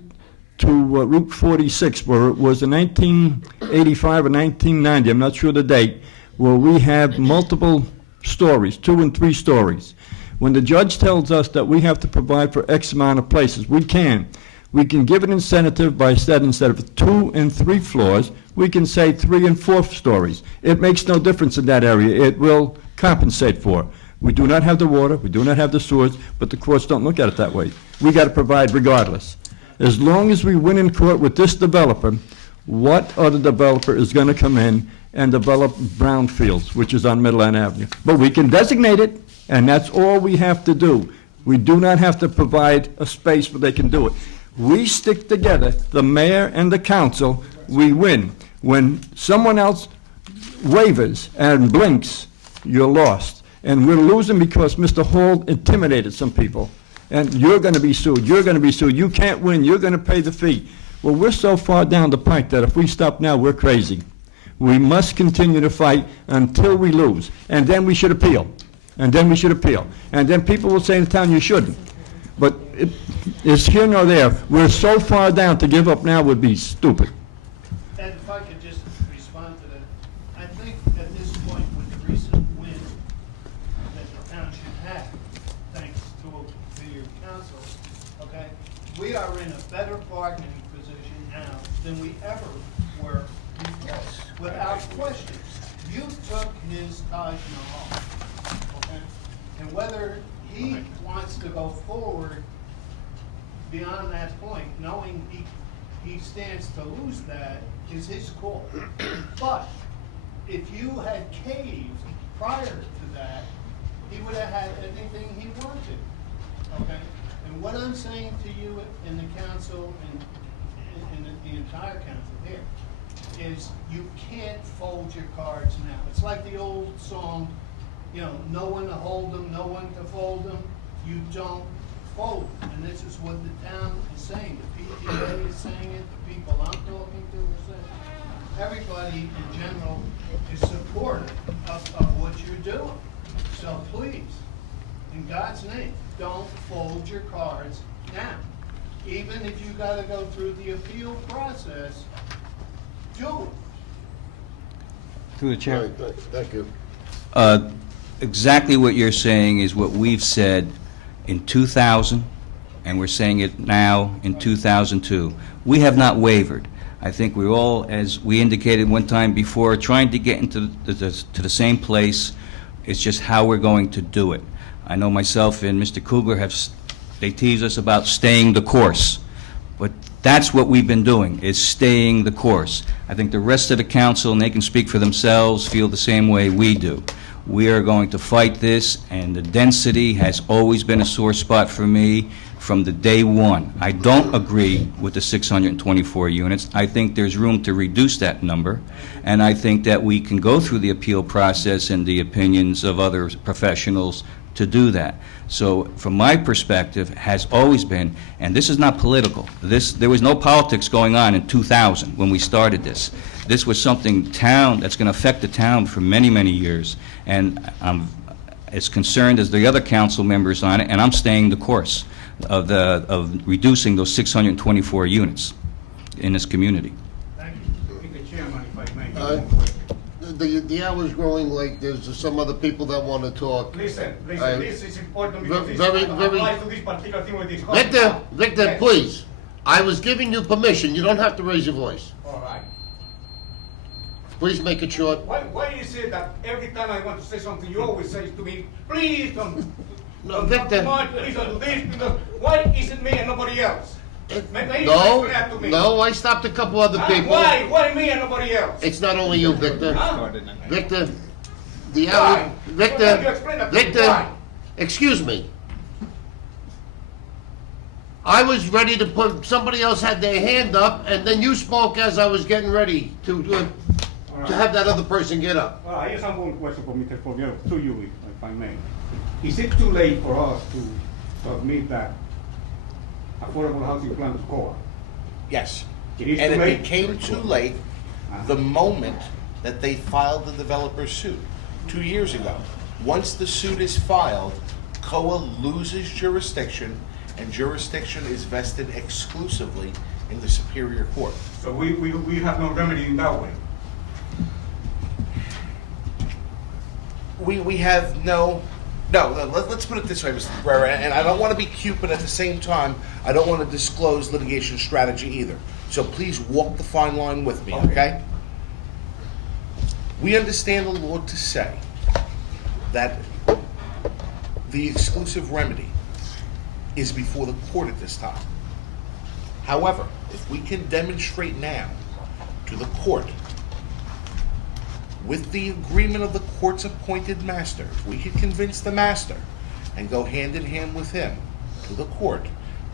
to Route 46, where it was in 1985 or 1990, I'm not sure the date, where we have multiple stories, 2 and 3 stories. When the judge tells us that we have to provide for X amount of places, we can. We can give an incentive by instead of 2 and 3 floors, we can say 3 and 4 stories. It makes no difference in that area. It will compensate for it. We do not have the water, we do not have the sewers, but the courts don't look at it that way. We got to provide regardless. As long as we win in court with this developer, what other developer is going to come in and develop brownfields, which is on Midland Avenue? But we can designate it, and that's all we have to do. We do not have to provide a space where they can do it. We stick together, the mayor and the council, we win. When someone else wavers and blinks, you're lost. And we're losing because Mr. Hall intimidated some people. And you're going to be sued, you're going to be sued, you can't win, you're going to pay the fee. Well, we're so far down the pike that if we stop now, we're crazy. We must continue to fight until we lose. And then we should appeal. And then we should appeal. And then people will say in the town, you shouldn't. But it's here nor there. We're so far down, to give up now would be stupid. And if I could we are in a better bargaining position now than we ever were before, without question. You took his Taj Mahal, okay? And whether he wants to go forward beyond that point, knowing he stands to lose that, is his call. But if you had caved prior to that, he would have had anything he wanted, okay? And what I'm saying to you and the council and the entire council here is you can't fold your cards now. It's like the old song, you know, no one to hold them, no one to fold them. You don't fold. And this is what the town is saying. The PTA is saying it, the people I'm talking to are saying it. Everybody in general is supportive of what you're doing. So please, in God's name, don't fold your cards now. Even if you gotta go through the appeal process, do it. Through the chair. All right, thank you. Exactly what you're saying is what we've said in 2000, and we're saying it now in 2002. We have not wavered. I think we're all, as we indicated one time before, trying to get into to the same place. It's just how we're going to do it. I know myself and Mr. Kugler they tease us about staying the course. But that's what we've been doing, is staying the course. I think the rest of the council, and they can speak for themselves, feel the same way we do. We are going to fight this, and the density has always been a sore spot for me from the day one. I don't agree with the 624 units. I think there's room to reduce that number, and I think that we can go through the appeal process and the opinions of other professionals to do that. So from my perspective, has always been, and this is not political, there was no politics going on in 2000 when we started this. This was something that's going to affect the town for many, many years, and I'm as concerned as the other council members on it, and I'm staying the course of reducing those 624 units in this community. Thank you. Mr. Chairman, if I may. The hour's growing late. There's some other people that want to talk. Listen, I- this is important because this very- applies to this particular thing with this. Victor, Yes. please. I was giving you permission. You don't have to raise your voice. All right. Please make it short. Why is it that every time I want to say something, you always say to me, please don't, No, don't Victor. talk much, please don't do this, because why is it me and nobody else? Maybe No, explain that to me. no, I stopped a couple other people. Why? Why me and nobody else? It's not only you, Victor. Huh? Victor, the Why? hour, Why don't you Victor, explain that to me? Victor, Why? excuse me. I was ready to put, somebody else had their hand up, and then you spoke as I was getting ready to have that other person get up. I just have one question for Mr. Foguero, to you, if I may. Is it too late for us to submit that affordable housing plan to COA? Yes. It is And too it late? became too late the moment that they filed the developer's suit 2 years ago. Once the suit is filed, COA loses jurisdiction, and jurisdiction is vested exclusively in the Superior Court. So we have no remedy in that way? We have let's put it this way, Mr. Cabrera, and I don't want to be cute, but at the same time, I don't want to disclose litigation strategy either. So please walk the fine line with me, okay? We understand the law to say that the exclusive remedy is before the court at this time. However, if we can demonstrate now to the court, with the agreement of the court's appointed master, if we could convince the master and go hand in hand with him to the court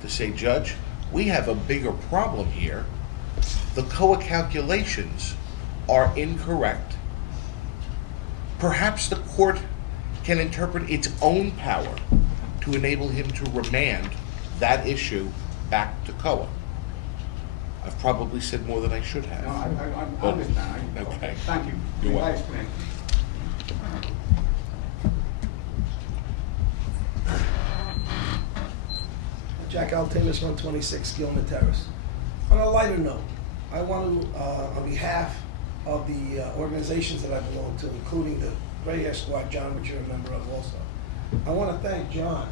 to say, Judge, we have a bigger problem here. The COA calculations are incorrect. Perhaps the court can interpret its own power to enable him to remand that issue back to COA. I've probably said more than I should have. No, I understand. Okay. Thank you. You're I welcome. explain. Jack Altamus, 126 Gilman Terrace. On a lighter note, I want to, on behalf of the organizations that I belong to, including the Gray Hair Squad, John, which you're a member of also, I want to thank John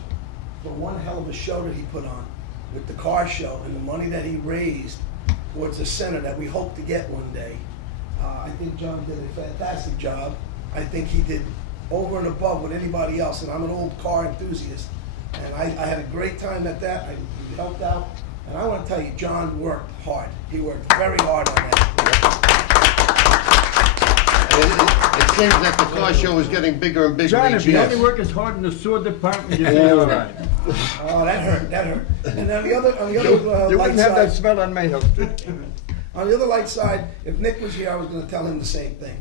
for one hell of a show that he put on with the car show and the money that he raised towards the center that we hope to get one day. I think John did a fantastic job. I think he did over and above with anybody else, and I'm an old car enthusiast, and I had a great time at that. I helped out, and I want to tell you, John worked hard. He worked very hard on that. It seems that the car show is getting bigger and bigger John, each if you year. only work as hard in the sewer department, you'd be all right. Oh, that hurt. And on the other You light wouldn't have that side, smell on Mayhill Street. on the other light side, if Nick was here, I was going to tell him the same thing.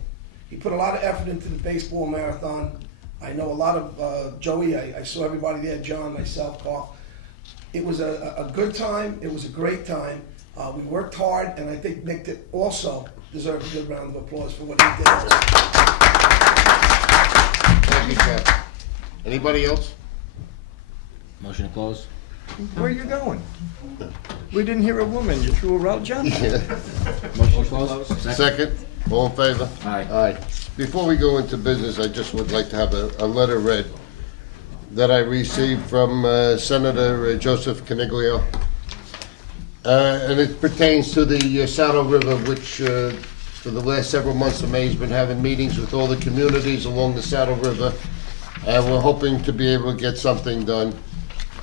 He put a lot of effort into the baseball marathon. I know a lot of Joey. I saw everybody there, John, myself, Carl. It was a good time. It was a great time. We worked hard, and I think Nick also deserves a good round of applause for what he did. Thank you, Jeff. Anybody else? Motion to close? Where are you going? We didn't hear a woman. You threw her out, John? Motion to close? Second? All in favor? Aye. Aye. Before we go into business, I just would like to have a letter read that I received from Senator Joseph Caniglio. And it pertains to the Saddle River, which for the last several months the mayor's been having meetings with all the communities along the Saddle River. And we're hoping to be able to get something done.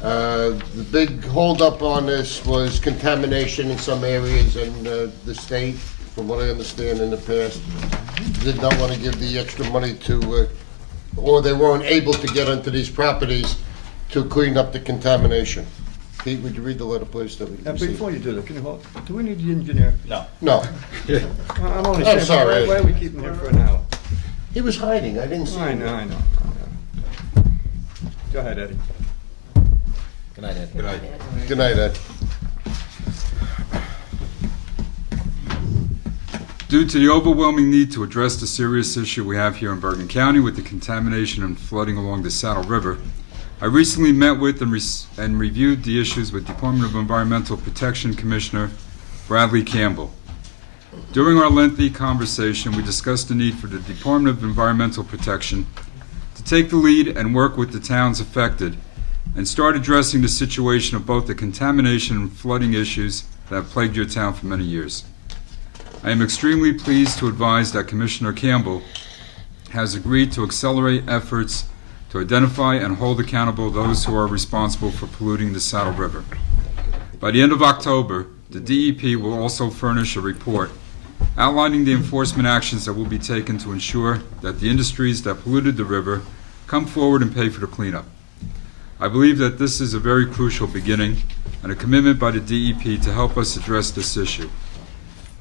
The big holdup on this was contamination in some areas, and the state, from what I understand in the past, did not want to give the extra money to, or they weren't able to get onto these properties to clean up the contamination. Pete, would you read the letter, please, that we received? Before you do that, can you hold? Do we need the engineer? No. No. I'm only I'm saying, sorry. why are we keeping him here for an hour? He was hiding, I didn't see I him. know, I know. Go ahead, Eddie. Good night, Ed. Good night. Good night, Ed. Due to the overwhelming need to address the serious issue we have here in Bergen County with the contamination and flooding along the Saddle River, I recently met with and reviewed the issues with Department of Environmental Protection Commissioner Bradley Campbell. During our lengthy conversation, we discussed the need for the Department of Environmental Protection to take the lead and work with the towns affected and start addressing the situation of both the contamination and flooding issues that have plagued your town for many years. I am extremely pleased to advise that Commissioner Campbell has agreed to accelerate efforts to identify and hold accountable those who are responsible for polluting the Saddle River. By the end of October, the DEP will also furnish a report outlining the enforcement actions that will be taken to ensure that the industries that polluted the river come forward and pay for the cleanup. I believe that this is a very crucial beginning and a commitment by the DEP to help us address this issue.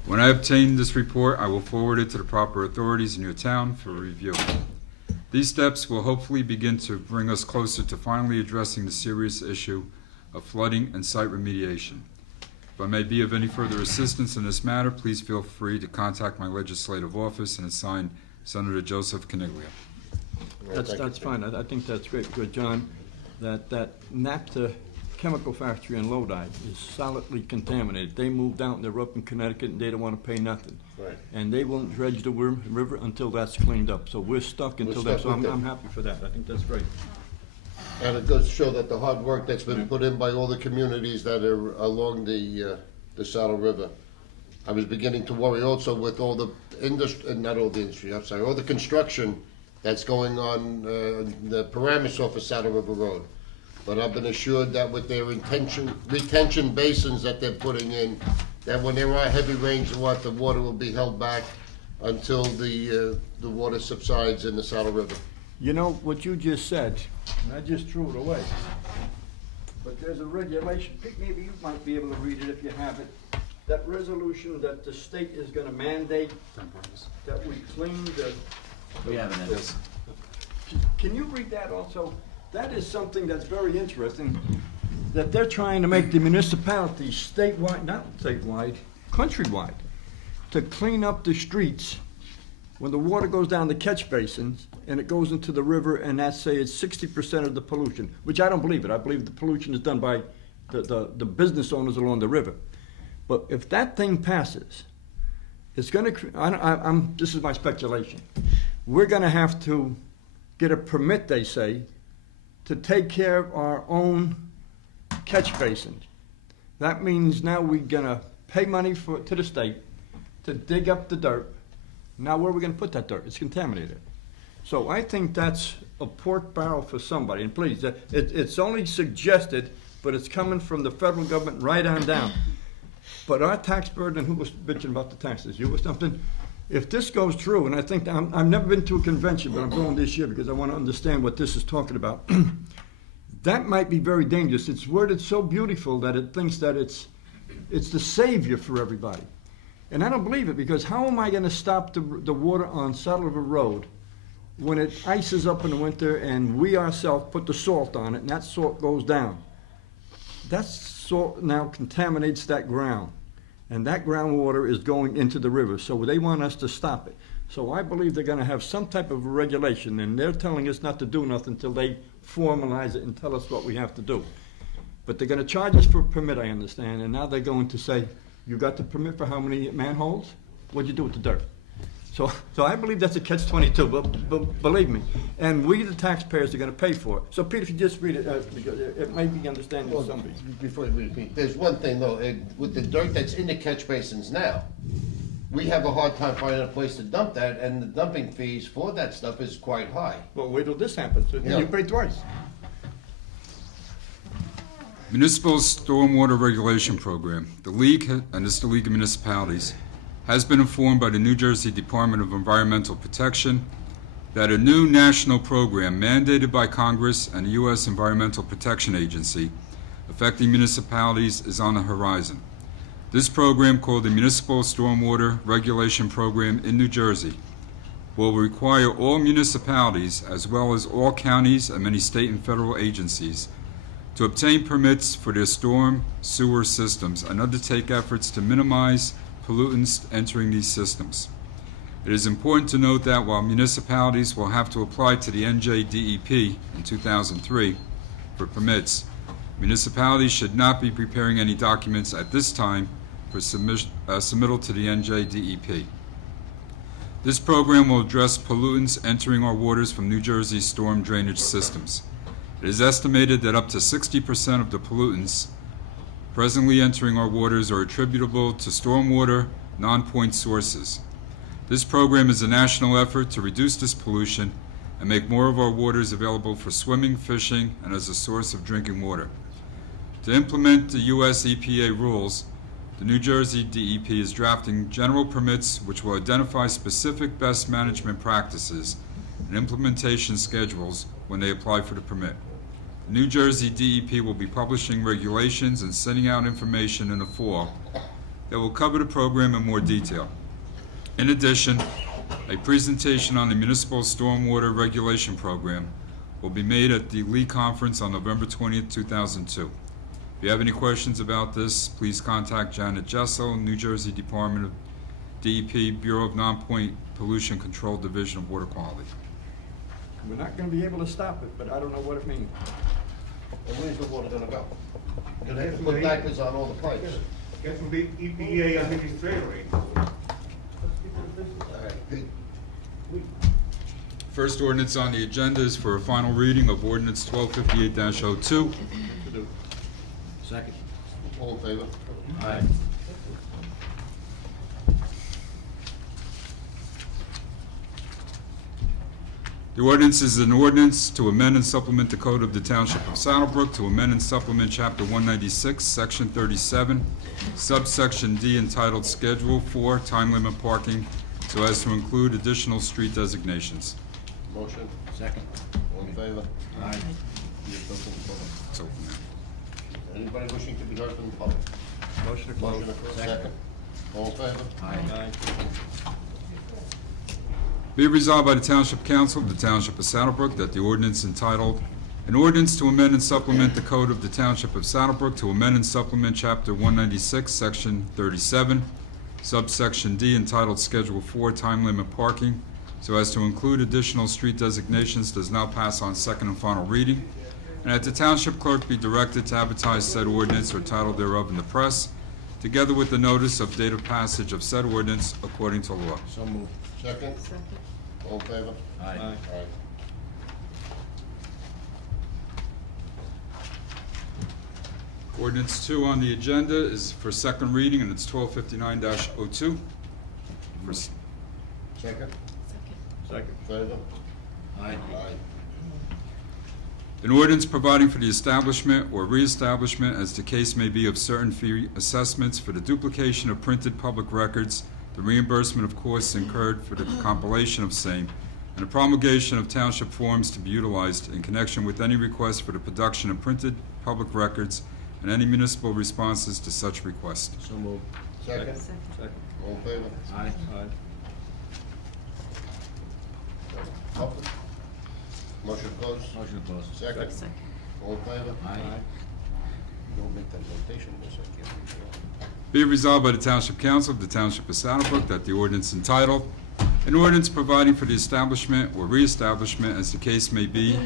When I obtain this report, I will forward it to the proper authorities in your town for review. These steps will hopefully begin to bring us closer to finally addressing the serious issue of flooding and site remediation. If I may be of any further assistance in this matter, please feel free to contact my legislative office and assign Senator Joseph Caniglio. That's fine. I think that's great, because John, that NAPTA chemical factory in Lodi is solidly contaminated. They moved out and they're up in Connecticut and they don't want to pay nothing. Right. And they won't dredge the river until that's cleaned up. So we're stuck until then. So I'm happy for that. I think that's great. And it does show that the hard work that's been put in by all the communities that are along the Saddle River. I was beginning to worry also with all the industry, not all the industry, I'm sorry, all the construction that's going on the parameters off of Saddle River Road. But I've been assured that with their retention basins that they're putting in, that when there are heavy rains, the water will be held back until the water subsides in the Saddle River. You know what you just said, and I just threw it away. But there's a regulation, maybe you might be able to read it if you have it. That resolution that the state is gonna mandate that we clean the. We have it, Ed. Can you read that also? That is something that's very interesting, that they're trying to make the municipalities statewide, not statewide, countrywide, to clean up the streets when the water goes down the catch basins and it goes into the river, and that's, say, it's 60% of the pollution, which I don't believe it. I believe the pollution is done by the business owners along the river. But if that thing passes, it's gonna, this is my speculation, we're gonna have to get a permit, they say, to take care of our own catch basins. That means now we're gonna pay money to the state to dig up the dirt. Now where are we gonna put that dirt? It's contaminated. So I think that's a pork barrel for somebody, and please, it's only suggested, but it's coming from the federal government right on down. But our tax burden, who was bitching about the taxes? You or something? If this goes through, and I think, I've never been to a convention, but I'm going this year because I want to understand what this is talking about. That might be very dangerous. It's worded so beautiful that it thinks that it's the savior for everybody. And I don't believe it, because how am I going to stop the water on Saddle River Road when it ices up in the winter and we ourselves put the salt on it and that salt goes down? That salt now contaminates that ground, and that groundwater is going into the river, so they want us to stop it. So I believe they're gonna have some type of regulation, and they're telling us not to do nothing until they formalize it and tell us what we have to do. But they're gonna charge us for a permit, I understand, and now they're going to say, you got the permit for how many manholes? What'd you do with the dirt? So I believe that's a catch-22, but believe me, and we, the taxpayers, are gonna pay for it. So Peter, if you just read it, because it might be understanding to somebody. Before you repeat, there's one thing though, with the dirt that's in the catch basins now, we have a hard time finding a place to dump that, and the dumping fees for that stuff is quite high. Well, wait till this happens, Yeah. you pay twice. Municipal Stormwater Regulation Program. The League, and this is the League of Municipalities, has been informed by the New Jersey Department of Environmental Protection that a new national program mandated by Congress and the U.S. Environmental Protection Agency affecting municipalities is on the horizon. This program, called the Municipal Stormwater Regulation Program in New Jersey, will require all municipalities, as well as all counties and many state and federal agencies, to obtain permits for their storm sewer systems and undertake efforts to minimize pollutants entering these systems. It is important to note that while municipalities will have to apply to the NJDEP in 2003 for permits, municipalities should not be preparing any documents at this time for submittal to the NJDEP. This program will address pollutants entering our waters from New Jersey's storm drainage systems. It is estimated that up to 60% of the pollutants presently entering our waters are attributable to stormwater non-point sources. This program is a national effort to reduce this pollution and make more of our waters available for swimming, fishing, and as a source of drinking water. To implement the U.S. EPA rules, the New Jersey DEP is drafting general permits which will identify specific best management practices and implementation schedules when they apply for the permit. The New Jersey DEP will be publishing regulations and sending out information in the fall that will cover the program in more detail. In addition, a presentation on the Municipal Stormwater Regulation Program will be made at the Lee Conference on November 20th, 2002. If you have any questions about this, please contact Janet Jessel, New Jersey Department of DEP, Bureau of Non-Point Pollution Control, Division of Water Quality. We're not gonna be able to stop it, but I don't know what it means. And where's the water gonna go? You're gonna have to put diapers on all the pipes. Get from the EPA administrator. First ordinance on the agenda is for a final reading of ordinance 1258-02. Second. All in favor? Aye. The ordinance is an ordinance to amend and supplement the Code of the Township of Saddlebrook, to amend and supplement Chapter 196, Section 37, subsection D, entitled Schedule 4, Time Limit Parking, so as to include additional street designations. Motion. Second. All in favor? Aye. It's open now. Anybody wishing to be heard from the public? Motion to close. Motion to second. All in favor? Aye. Be it resolved by the Township Council of the Township of Saddlebrook that the ordinance entitled, An Ordinance to Amend and Supplement the Code of the Township of Saddlebrook to amend and supplement Chapter 196, Section 37, subsection D, entitled Schedule 4, Time Limit Parking, so as to include additional street designations, does now pass on second and final reading, and that the Township Clerk be directed to advertise said ordinance or title thereof in the press, together with the notice of date of passage of said ordinance according to law. So moved. Second. All in favor? Aye. Aye. Ordinance 2 on the agenda is for second reading, and it's 1259-02. Second? Second. Favor? Aye. An ordinance providing for the establishment or reestablishment, as the case may be, of certain fee assessments for the duplication of printed public records, the reimbursement of costs incurred for the compilation of same, and the promulgation of township forms to be utilized in connection with any request for the production of printed public records and any municipal responses to such request. So moved. Second? Second. All in favor? Aye. Public? Motion closed? Motion to close. Second? All in favor? Aye. Don't make that notation, miss, I can't read it. Be it resolved by the Township Council of the Township of Saddlebrook that the ordinance entitled, an ordinance providing for the establishment or reestablishment, as the case may be,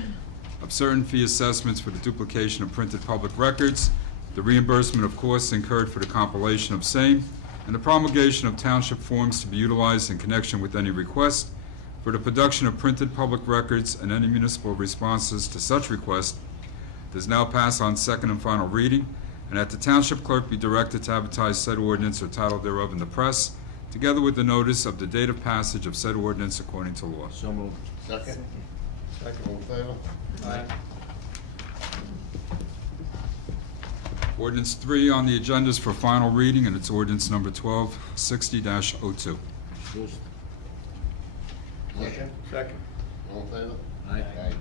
of certain fee assessments for the duplication of printed public records, the reimbursement of costs incurred for the compilation of same, and the promulgation of township forms to be utilized in connection with any request for the production of printed public records and any municipal responses to such request, does now pass on second and final reading, and that the township clerk be directed to advertise said ordinance or title thereof in the press, together with the notice of the date of passage of said ordinance according to law. So moved. Second? Second, all in favor? Aye. Ordinance 3 on the agenda is for final reading, and it's ordinance number 1260-02. First. Second? Second. All in favor? Aye.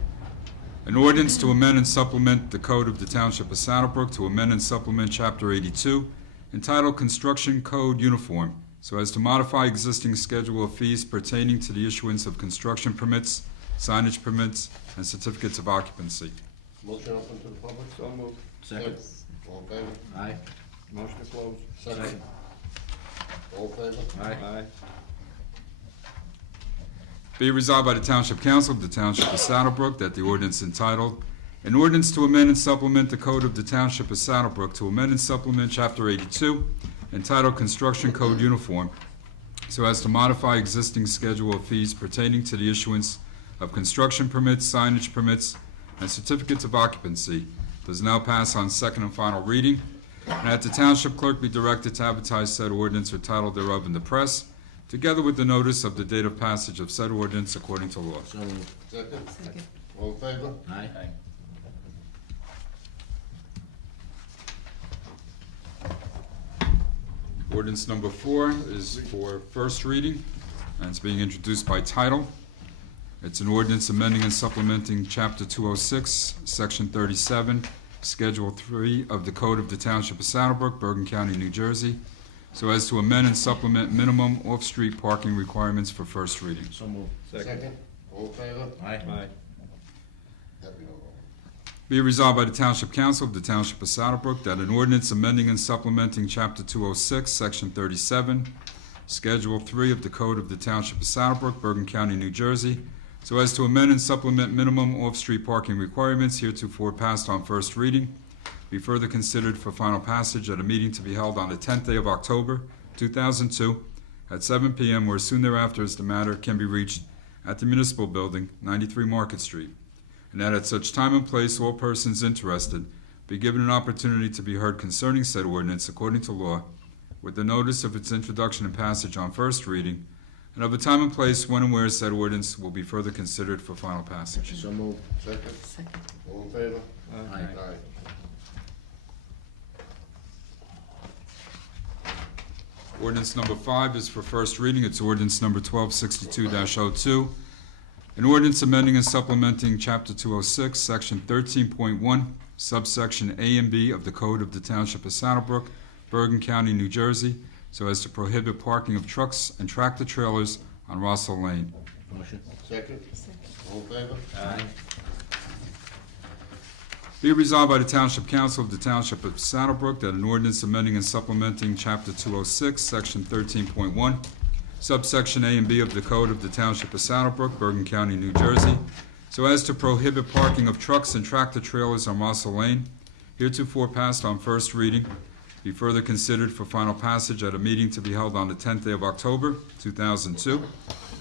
An ordinance to amend and supplement the Code of the Township of Saddlebrook to amend and supplement Chapter 82, entitled Construction Code Uniform, so as to modify existing schedule of fees pertaining to the issuance of construction permits, signage permits, and certificates of occupancy. Motion open to the public? So moved. Second. All in favor? Aye. Motion to close. Second. All in favor? Aye. Be it resolved by the Township Council of the Township of Saddlebrook that the ordinance entitled, an ordinance to amend and supplement the Code of the Township of Saddlebrook to amend and supplement Chapter 82, entitled Construction Code Uniform, so as to modify existing schedule of fees pertaining to the issuance of construction permits, signage permits, and certificates of occupancy, does now pass on second and final reading, and that the Township Clerk be directed to advertise said ordinance or title thereof in the press, together with the notice of the date of passage of said ordinance according to law. So moved. Second? All in favor? Aye. Ordinance number 4 is for first reading, and it's being introduced by title. It's an ordinance amending and supplementing Chapter 206, Section 37, Schedule 3 of the Code of the Township of Saddlebrook, Bergen County, New Jersey, so as to amend and supplement minimum off-street parking requirements for first reading. So moved. Second? All in favor? Aye. Happy no more. Be it resolved by the Township Council of the Township of Saddlebrook that an ordinance amending and supplementing Chapter 206, Section 37, Schedule 3 of the Code of the Township of Saddlebrook, Bergen County, New Jersey, so as to amend and supplement minimum off-street parking requirements heretofore passed on first reading, be further considered for final passage at a meeting to be held on the 10th day of October, 2002, at 7 p.m., or as soon thereafter as the matter can be reached at the Municipal Building, 93 Market Street, and that at such time and place all persons interested be given an opportunity to be heard concerning said ordinance according to law, with the notice of its introduction and passage on first reading, and of a time and place when and where said ordinance will be further considered for final passage. So moved. Second? All in favor? Aye. Ordinance number 5 is for first reading. It's ordinance number 1262-02. An ordinance amending and supplementing Chapter 206, Section 13.1, subsection A and B of the Code of the Township of Saddlebrook, Bergen County, New Jersey, so as to prohibit parking of trucks and tractor-trailers on Russell Lane. Motion. Second? All in favor? Aye. Be it resolved by the Township Council of the Township of Saddlebrook that an ordinance amending and supplementing Chapter 206, Section 13.1, subsection A and B of the Code of the Township of Saddlebrook, Bergen County, New Jersey, so as to prohibit parking of trucks and tractor-trailers on Russell Lane, heretofore passed on first reading, be further considered for final passage at a meeting to be held on the 10th day of October, 2002,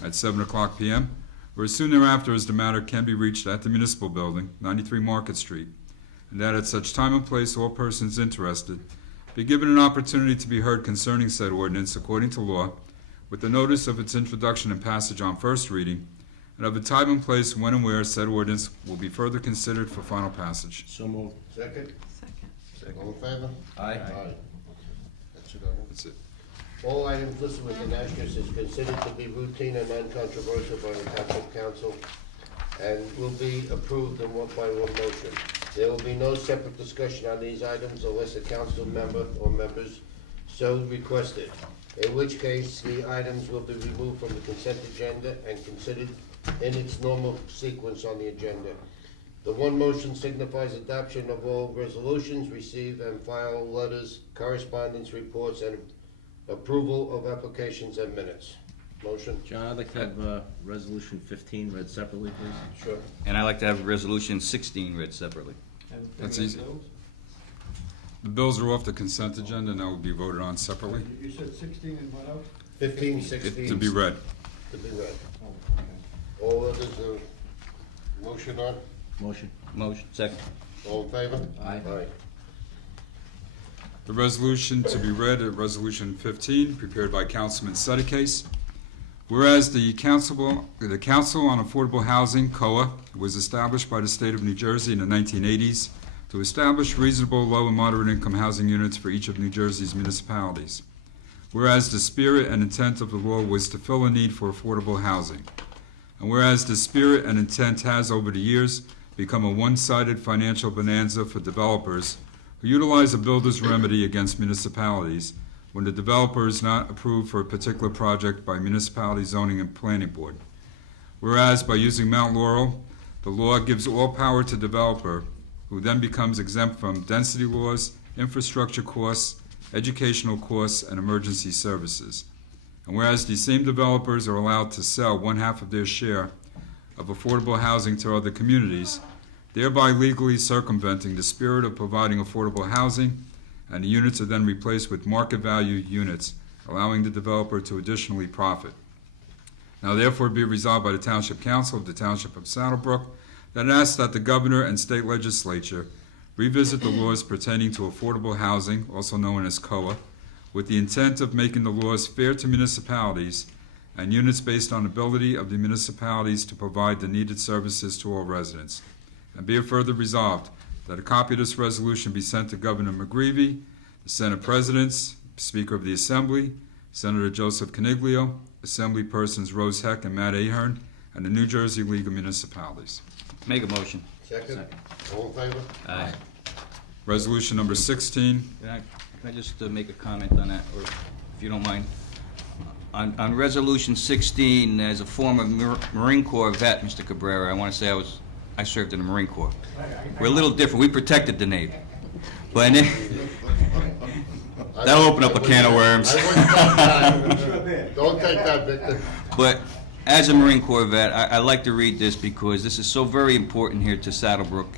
at 7:00 p.m., or as soon thereafter as the matter can be reached at the Municipal Building, 93 Market Street, and that at such time and place all persons interested be given an opportunity to be heard concerning said ordinance according to law, with the notice of its introduction and passage on first reading, and of a time and place when and where said ordinance will be further considered for final passage. So moved. Second? All in favor? Aye. That's it, Arnold. That's it. All items listed with the asterisk is considered to be routine and non-controversial by the Township Council and will be approved in by one motion. There will be no separate discussion on these items unless a council member or members so requested, in which case the items will be removed from the consent agenda and considered in its normal sequence on the agenda. The one motion signifies adoption of all resolutions, receive and file letters, correspondence, reports, and approval of applications and minutes. Motion? John, I'd like to have Resolution 15 read separately, please. Sure. And I'd like to have Resolution 16 read separately. That's easy. The bills are off the consent agenda and that will be voted on separately. You said 16 and what else? 15, 16. To be read. To be read. All others, motion on? Motion. Motion, second. All in favor? Aye. Aye. The resolution to be read is Resolution 15, prepared by Councilman Sedekase. Whereas the Council on Affordable Housing, COA, was established by the state of New Jersey in the 1980s to establish reasonable low and moderate income housing units for each of New Jersey's municipalities. Whereas the spirit and intent of the law was to fill a need for affordable housing. And whereas the spirit and intent has, over the years, become a one-sided financial bonanza for developers who utilize a builder's remedy against municipalities when the developer is not approved for a particular project by municipality zoning and planning board. Whereas by using Mount Laurel, the law gives all power to developer, who then becomes exempt from density laws, infrastructure costs, educational costs, and emergency services. And whereas these same developers are allowed to sell one half of their share of affordable housing to other communities, thereby legally circumventing the spirit of providing affordable housing, and the units are then replaced with market value units, allowing the developer to additionally profit. Now therefore be resolved by the Township Council of the Township of Saddlebrook that it asks that the Governor and State Legislature revisit the laws pertaining to affordable housing, also known as COA, with the intent of making the laws fair to municipalities and units based on ability of the municipalities to provide the needed services to all residents. And be it further resolved that a copy of this resolution be sent to Governor McGreevey, the Senate Presidents, Speaker of the Assembly, Senator Joseph Caniglio, Assembly Persons Rose Heck and Matt Ahern, and the New Jersey League of Municipalities. Make a motion. Second? All in favor? Aye. Resolution number 16. Can I just make a comment on that, or if you don't mind? On Resolution 16, as a former Marine Corps vet, Mr. Cabrera, I want to say I served in the Marine Corps. We're a little different. We protected the Navy. But that'll open up a can of worms. Don't take that, Victor. But as a Marine Corps vet, I like to read this because this is so very important here to Saddlebrook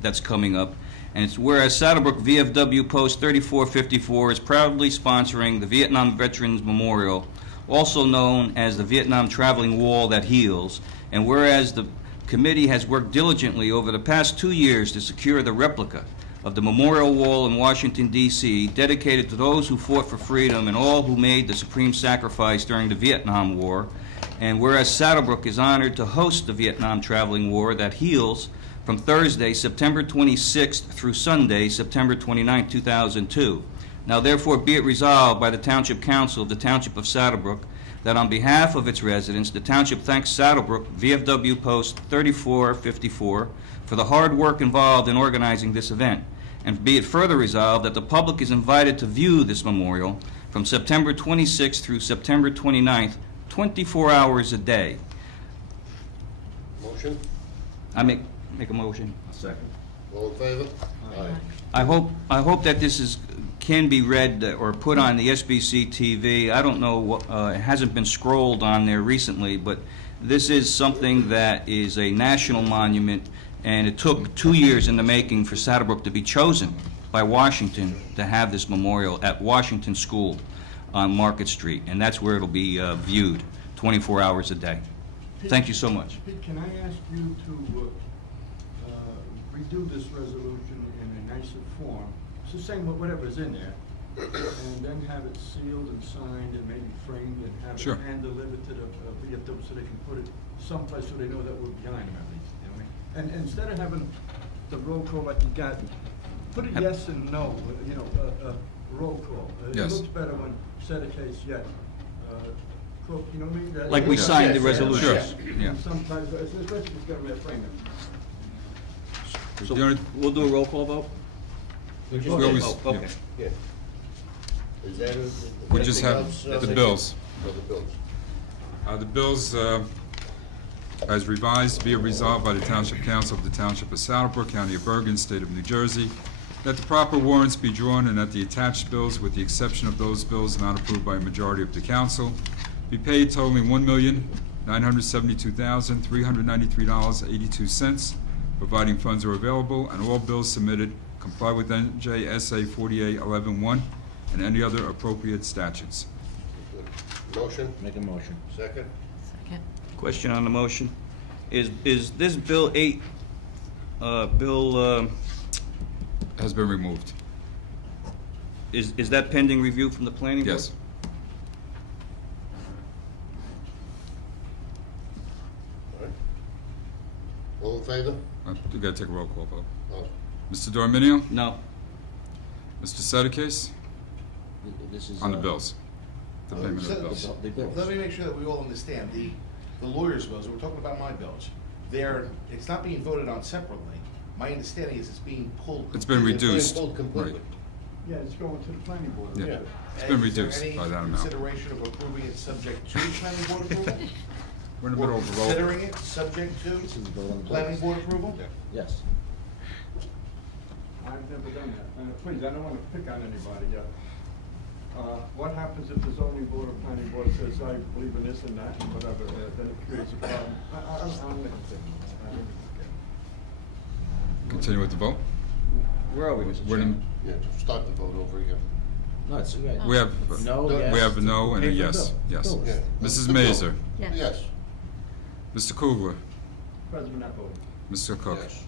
that's coming up. And it's whereas Saddlebrook VFW Post 3454 is proudly sponsoring the Vietnam Veterans Memorial, also known as the Vietnam Traveling Wall that Heals, and whereas the committee has worked diligently over the past 2 years to secure the replica of the Memorial Wall in Washington, D.C., dedicated to those who fought for freedom and all who made the supreme sacrifice during the Vietnam War, and whereas Saddlebrook is honored to host the Vietnam Traveling War that Heals from Thursday, September 26th through Sunday, September 29, 2002. Now therefore be it resolved by the Township Council of the Township of Saddlebrook that on behalf of its residents, the Township thanks Saddlebrook VFW Post 3454 for the hard work involved in organizing this event. And be it further resolved that the public is invited to view this memorial from September 26th through September 29th, 24 hours a day. Motion? I make a motion. Second. All in favor? Aye. I hope that this can be read or put on the SBC TV. I don't know, it hasn't been scrolled on there recently, but this is something that is a national monument, and it took 2 years in the making for Saddlebrook to be chosen by Washington to have this memorial at Washington School on Market Street, and that's where it'll be viewed 24 hours a day. Thank you so much. Pete, can I ask you to redo this resolution in a nicer form. It's the same with whatever's in there. And then have it sealed and signed and maybe framed and have Sure. it hand delivered to the VFW so they can put it someplace so they know that we're behind them at least, you know what I mean? And instead of having the roll call like you got, put a yes and no, you know, roll call. Yes. It looks better when set a case yes. You know what I mean? That- Like we signed the Yes, resolution. Sure. Yeah. Sometimes, especially if it's got to be a frame. So The only- we'll do a roll call vote? We always- Oh, yeah. okay. Yeah. Is that We just have anything else, the bills. No, the bills. The bills, as revised, be it resolved by the Township Council of the Township of Saddlebrook, County of Bergen, State of New Jersey, that the proper warrants be drawn and that the attached bills, with the exception of those bills not approved by a majority of the council, be paid totaling $1,972,393.82, providing funds are available, and all bills submitted comply with NJSA 4811-1 and any other appropriate statutes. Motion, Make a motion. second? Question on the motion. Is this Bill 8, Bill, Has been removed. is that pending review from the planning board? Yes. All right. All in favor? We gotta take a roll call vote. Oh, Mr. Dorminio? No. Mr. Sedekis? This is. On the bills. The payment of So- the bills. The bills. Let me make sure that we all understand, the lawyer's bills, we're talking about my bills, it's not being voted on separately. My understanding is it's being pulled. It's been It's been reduced. pulled completely. Right. Yeah, it's going to the planning board. Yeah. Yeah. It's been reduced by that Is there any amount. consideration of approving it subject to planning board approval? We're in the Or middle of the roll. considering it subject to This is the bill on the planning bills. board approval? Yes. I've never done that. Please, I don't want to pick on anybody yet. What happens if the zoning board or planning board says, I believe in this and that and whatever, then it creates a problem? I'm Continue with the vote? Where are we, Mr. We're Chairman? in, Yeah, start the vote over again. No, it's. we have, No, we yes. have a no and a Pay for yes. bill. Yes. Bill. Yeah. Mrs. The bill. Mazer? Yes. Mr. Kugler? President not voting. Mr. Cook? Yes.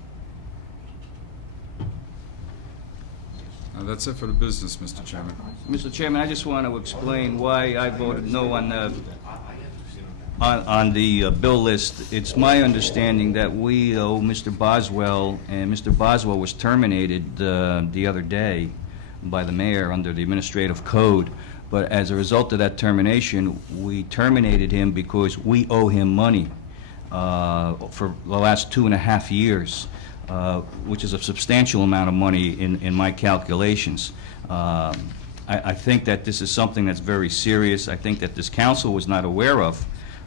That's it for the business, Mr. Chairman. Mr. Chairman, I just want to explain why I voted no on the bill list. It's my understanding that we owe Mr. Boswell, and Mr. Boswell was terminated the other day by the mayor under the administrative code. But as a result of that termination, we terminated him because we owe him money for the last 2.5 years. Which is a substantial amount of money in my calculations. I think that this is something that's very serious. I think that this council was not aware of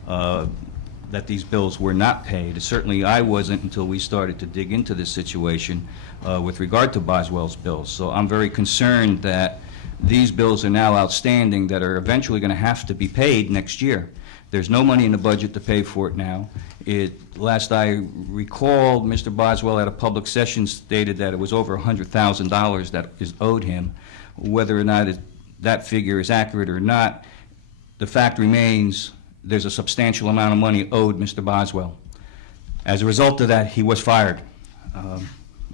that these bills were not paid. Certainly I wasn't until we started to dig into this situation with regard to Boswell's bills. So I'm very concerned that these bills are now outstanding that are eventually going to have to be paid next year. There's no money in the budget to pay for it now. Last I recall, Mr. Boswell at a public session stated that it was over $100,000 that is owed him. Whether or not that figure is accurate or not, the fact remains there's a substantial amount of money owed Mr. Boswell. As a result of that, he was fired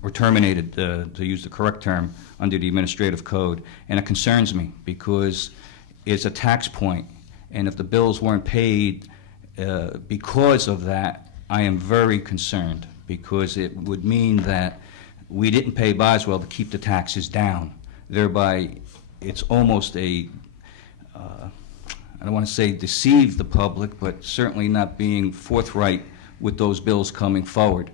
or terminated, to use the correct term, under the administrative code. And it concerns me because it's a tax point. And if the bills weren't paid because of that, I am very concerned because it would mean that we didn't pay Boswell to keep the taxes down. Thereby, it's almost I don't want to say deceive the public, but certainly not being forthright with those bills coming forward.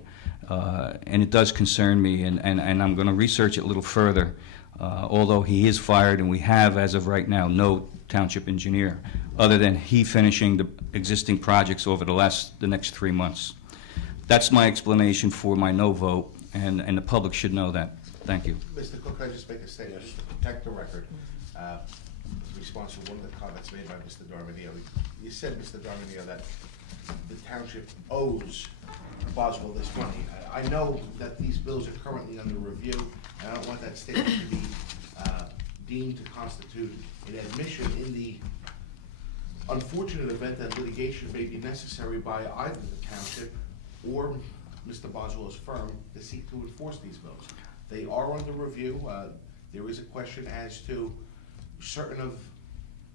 And it does concern me, and I'm going to research it a little further, although he is fired and we have, as of right now, no township engineer, other than he finishing the existing projects over the next 3 months. That's my explanation for my no vote, and the public should know that. Thank you. Mr. Cook, I just make a statement, just to protect the record, in response to one of the comments made by Mr. Darminio. You said, Mr. Darminio, that the township owes Boswell this money. I know that these bills are currently under review, and I don't want that statement to be deemed to constitute an admission in the unfortunate event that litigation may be necessary by either the township or Mr. Boswell's firm to seek to enforce these bills. They are under review. There is a question as to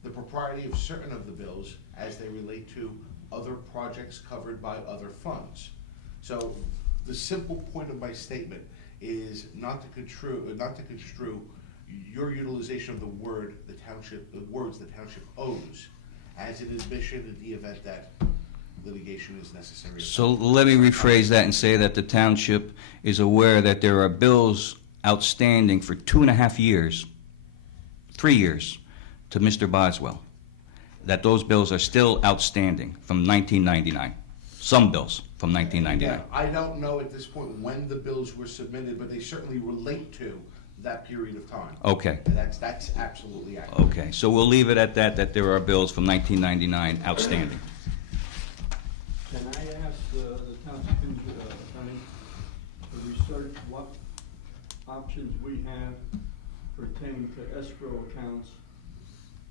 the propriety of certain of the bills as they relate to other projects covered by other funds. So the simple point of my statement is not to construe your utilization of the words the township owes as an admission in the event that litigation is necessary. So let me rephrase that and say that the township is aware that there are bills outstanding for 2.5 years, 3 years, to Mr. Boswell, that those bills are still outstanding from 1999. Some bills from 1999. Yeah, I don't know at this point when the bills were submitted, but they certainly relate to that period of time. Okay. And that's absolutely accurate. Okay, so we'll leave it at that, that there are bills from 1999 outstanding. Can I ask the township attorney to research what options we have pertaining to escrow accounts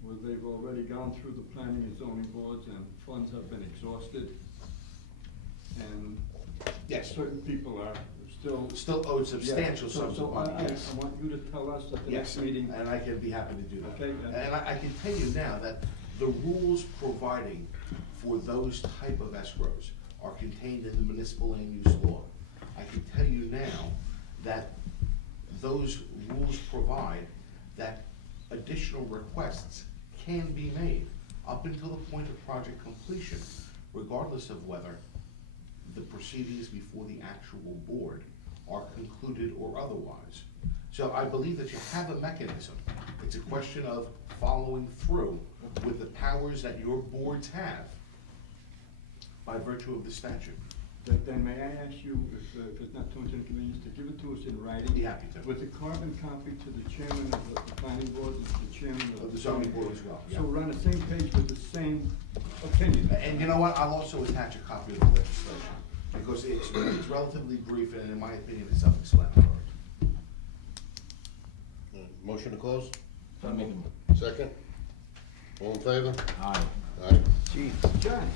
where they've already gone through the planning and zoning boards and funds have been exhausted? And Yes. certain people are Still owed substantial Yeah, sums of money, yes. I want you to tell us at the Yes, next meeting. and I can be happy to do that. Okay, And I can tell you now that the rules providing for those type of escrows are contained in the municipal land use law. I can tell you now that those rules provide that additional requests can be made up until the point of project completion, regardless of whether the proceedings before the actual board are concluded or otherwise. So I believe that you have a mechanism. It's a question of following through with the powers that your boards have by virtue of the statute. Then may I ask you, if it's not too much inconvenience, to give it to us in writing? Be happy to. With a carbon copy to the chairman of the planning board and to the chairman Of the zoning board as well, So yeah. we're on the same page with the same opinion. And you know what, I'll also attach a copy of the legislation, because it's relatively brief and in my opinion, it's self-explanatory. Motion to close? I'll make Second? All in favor? Aye. Aye. John.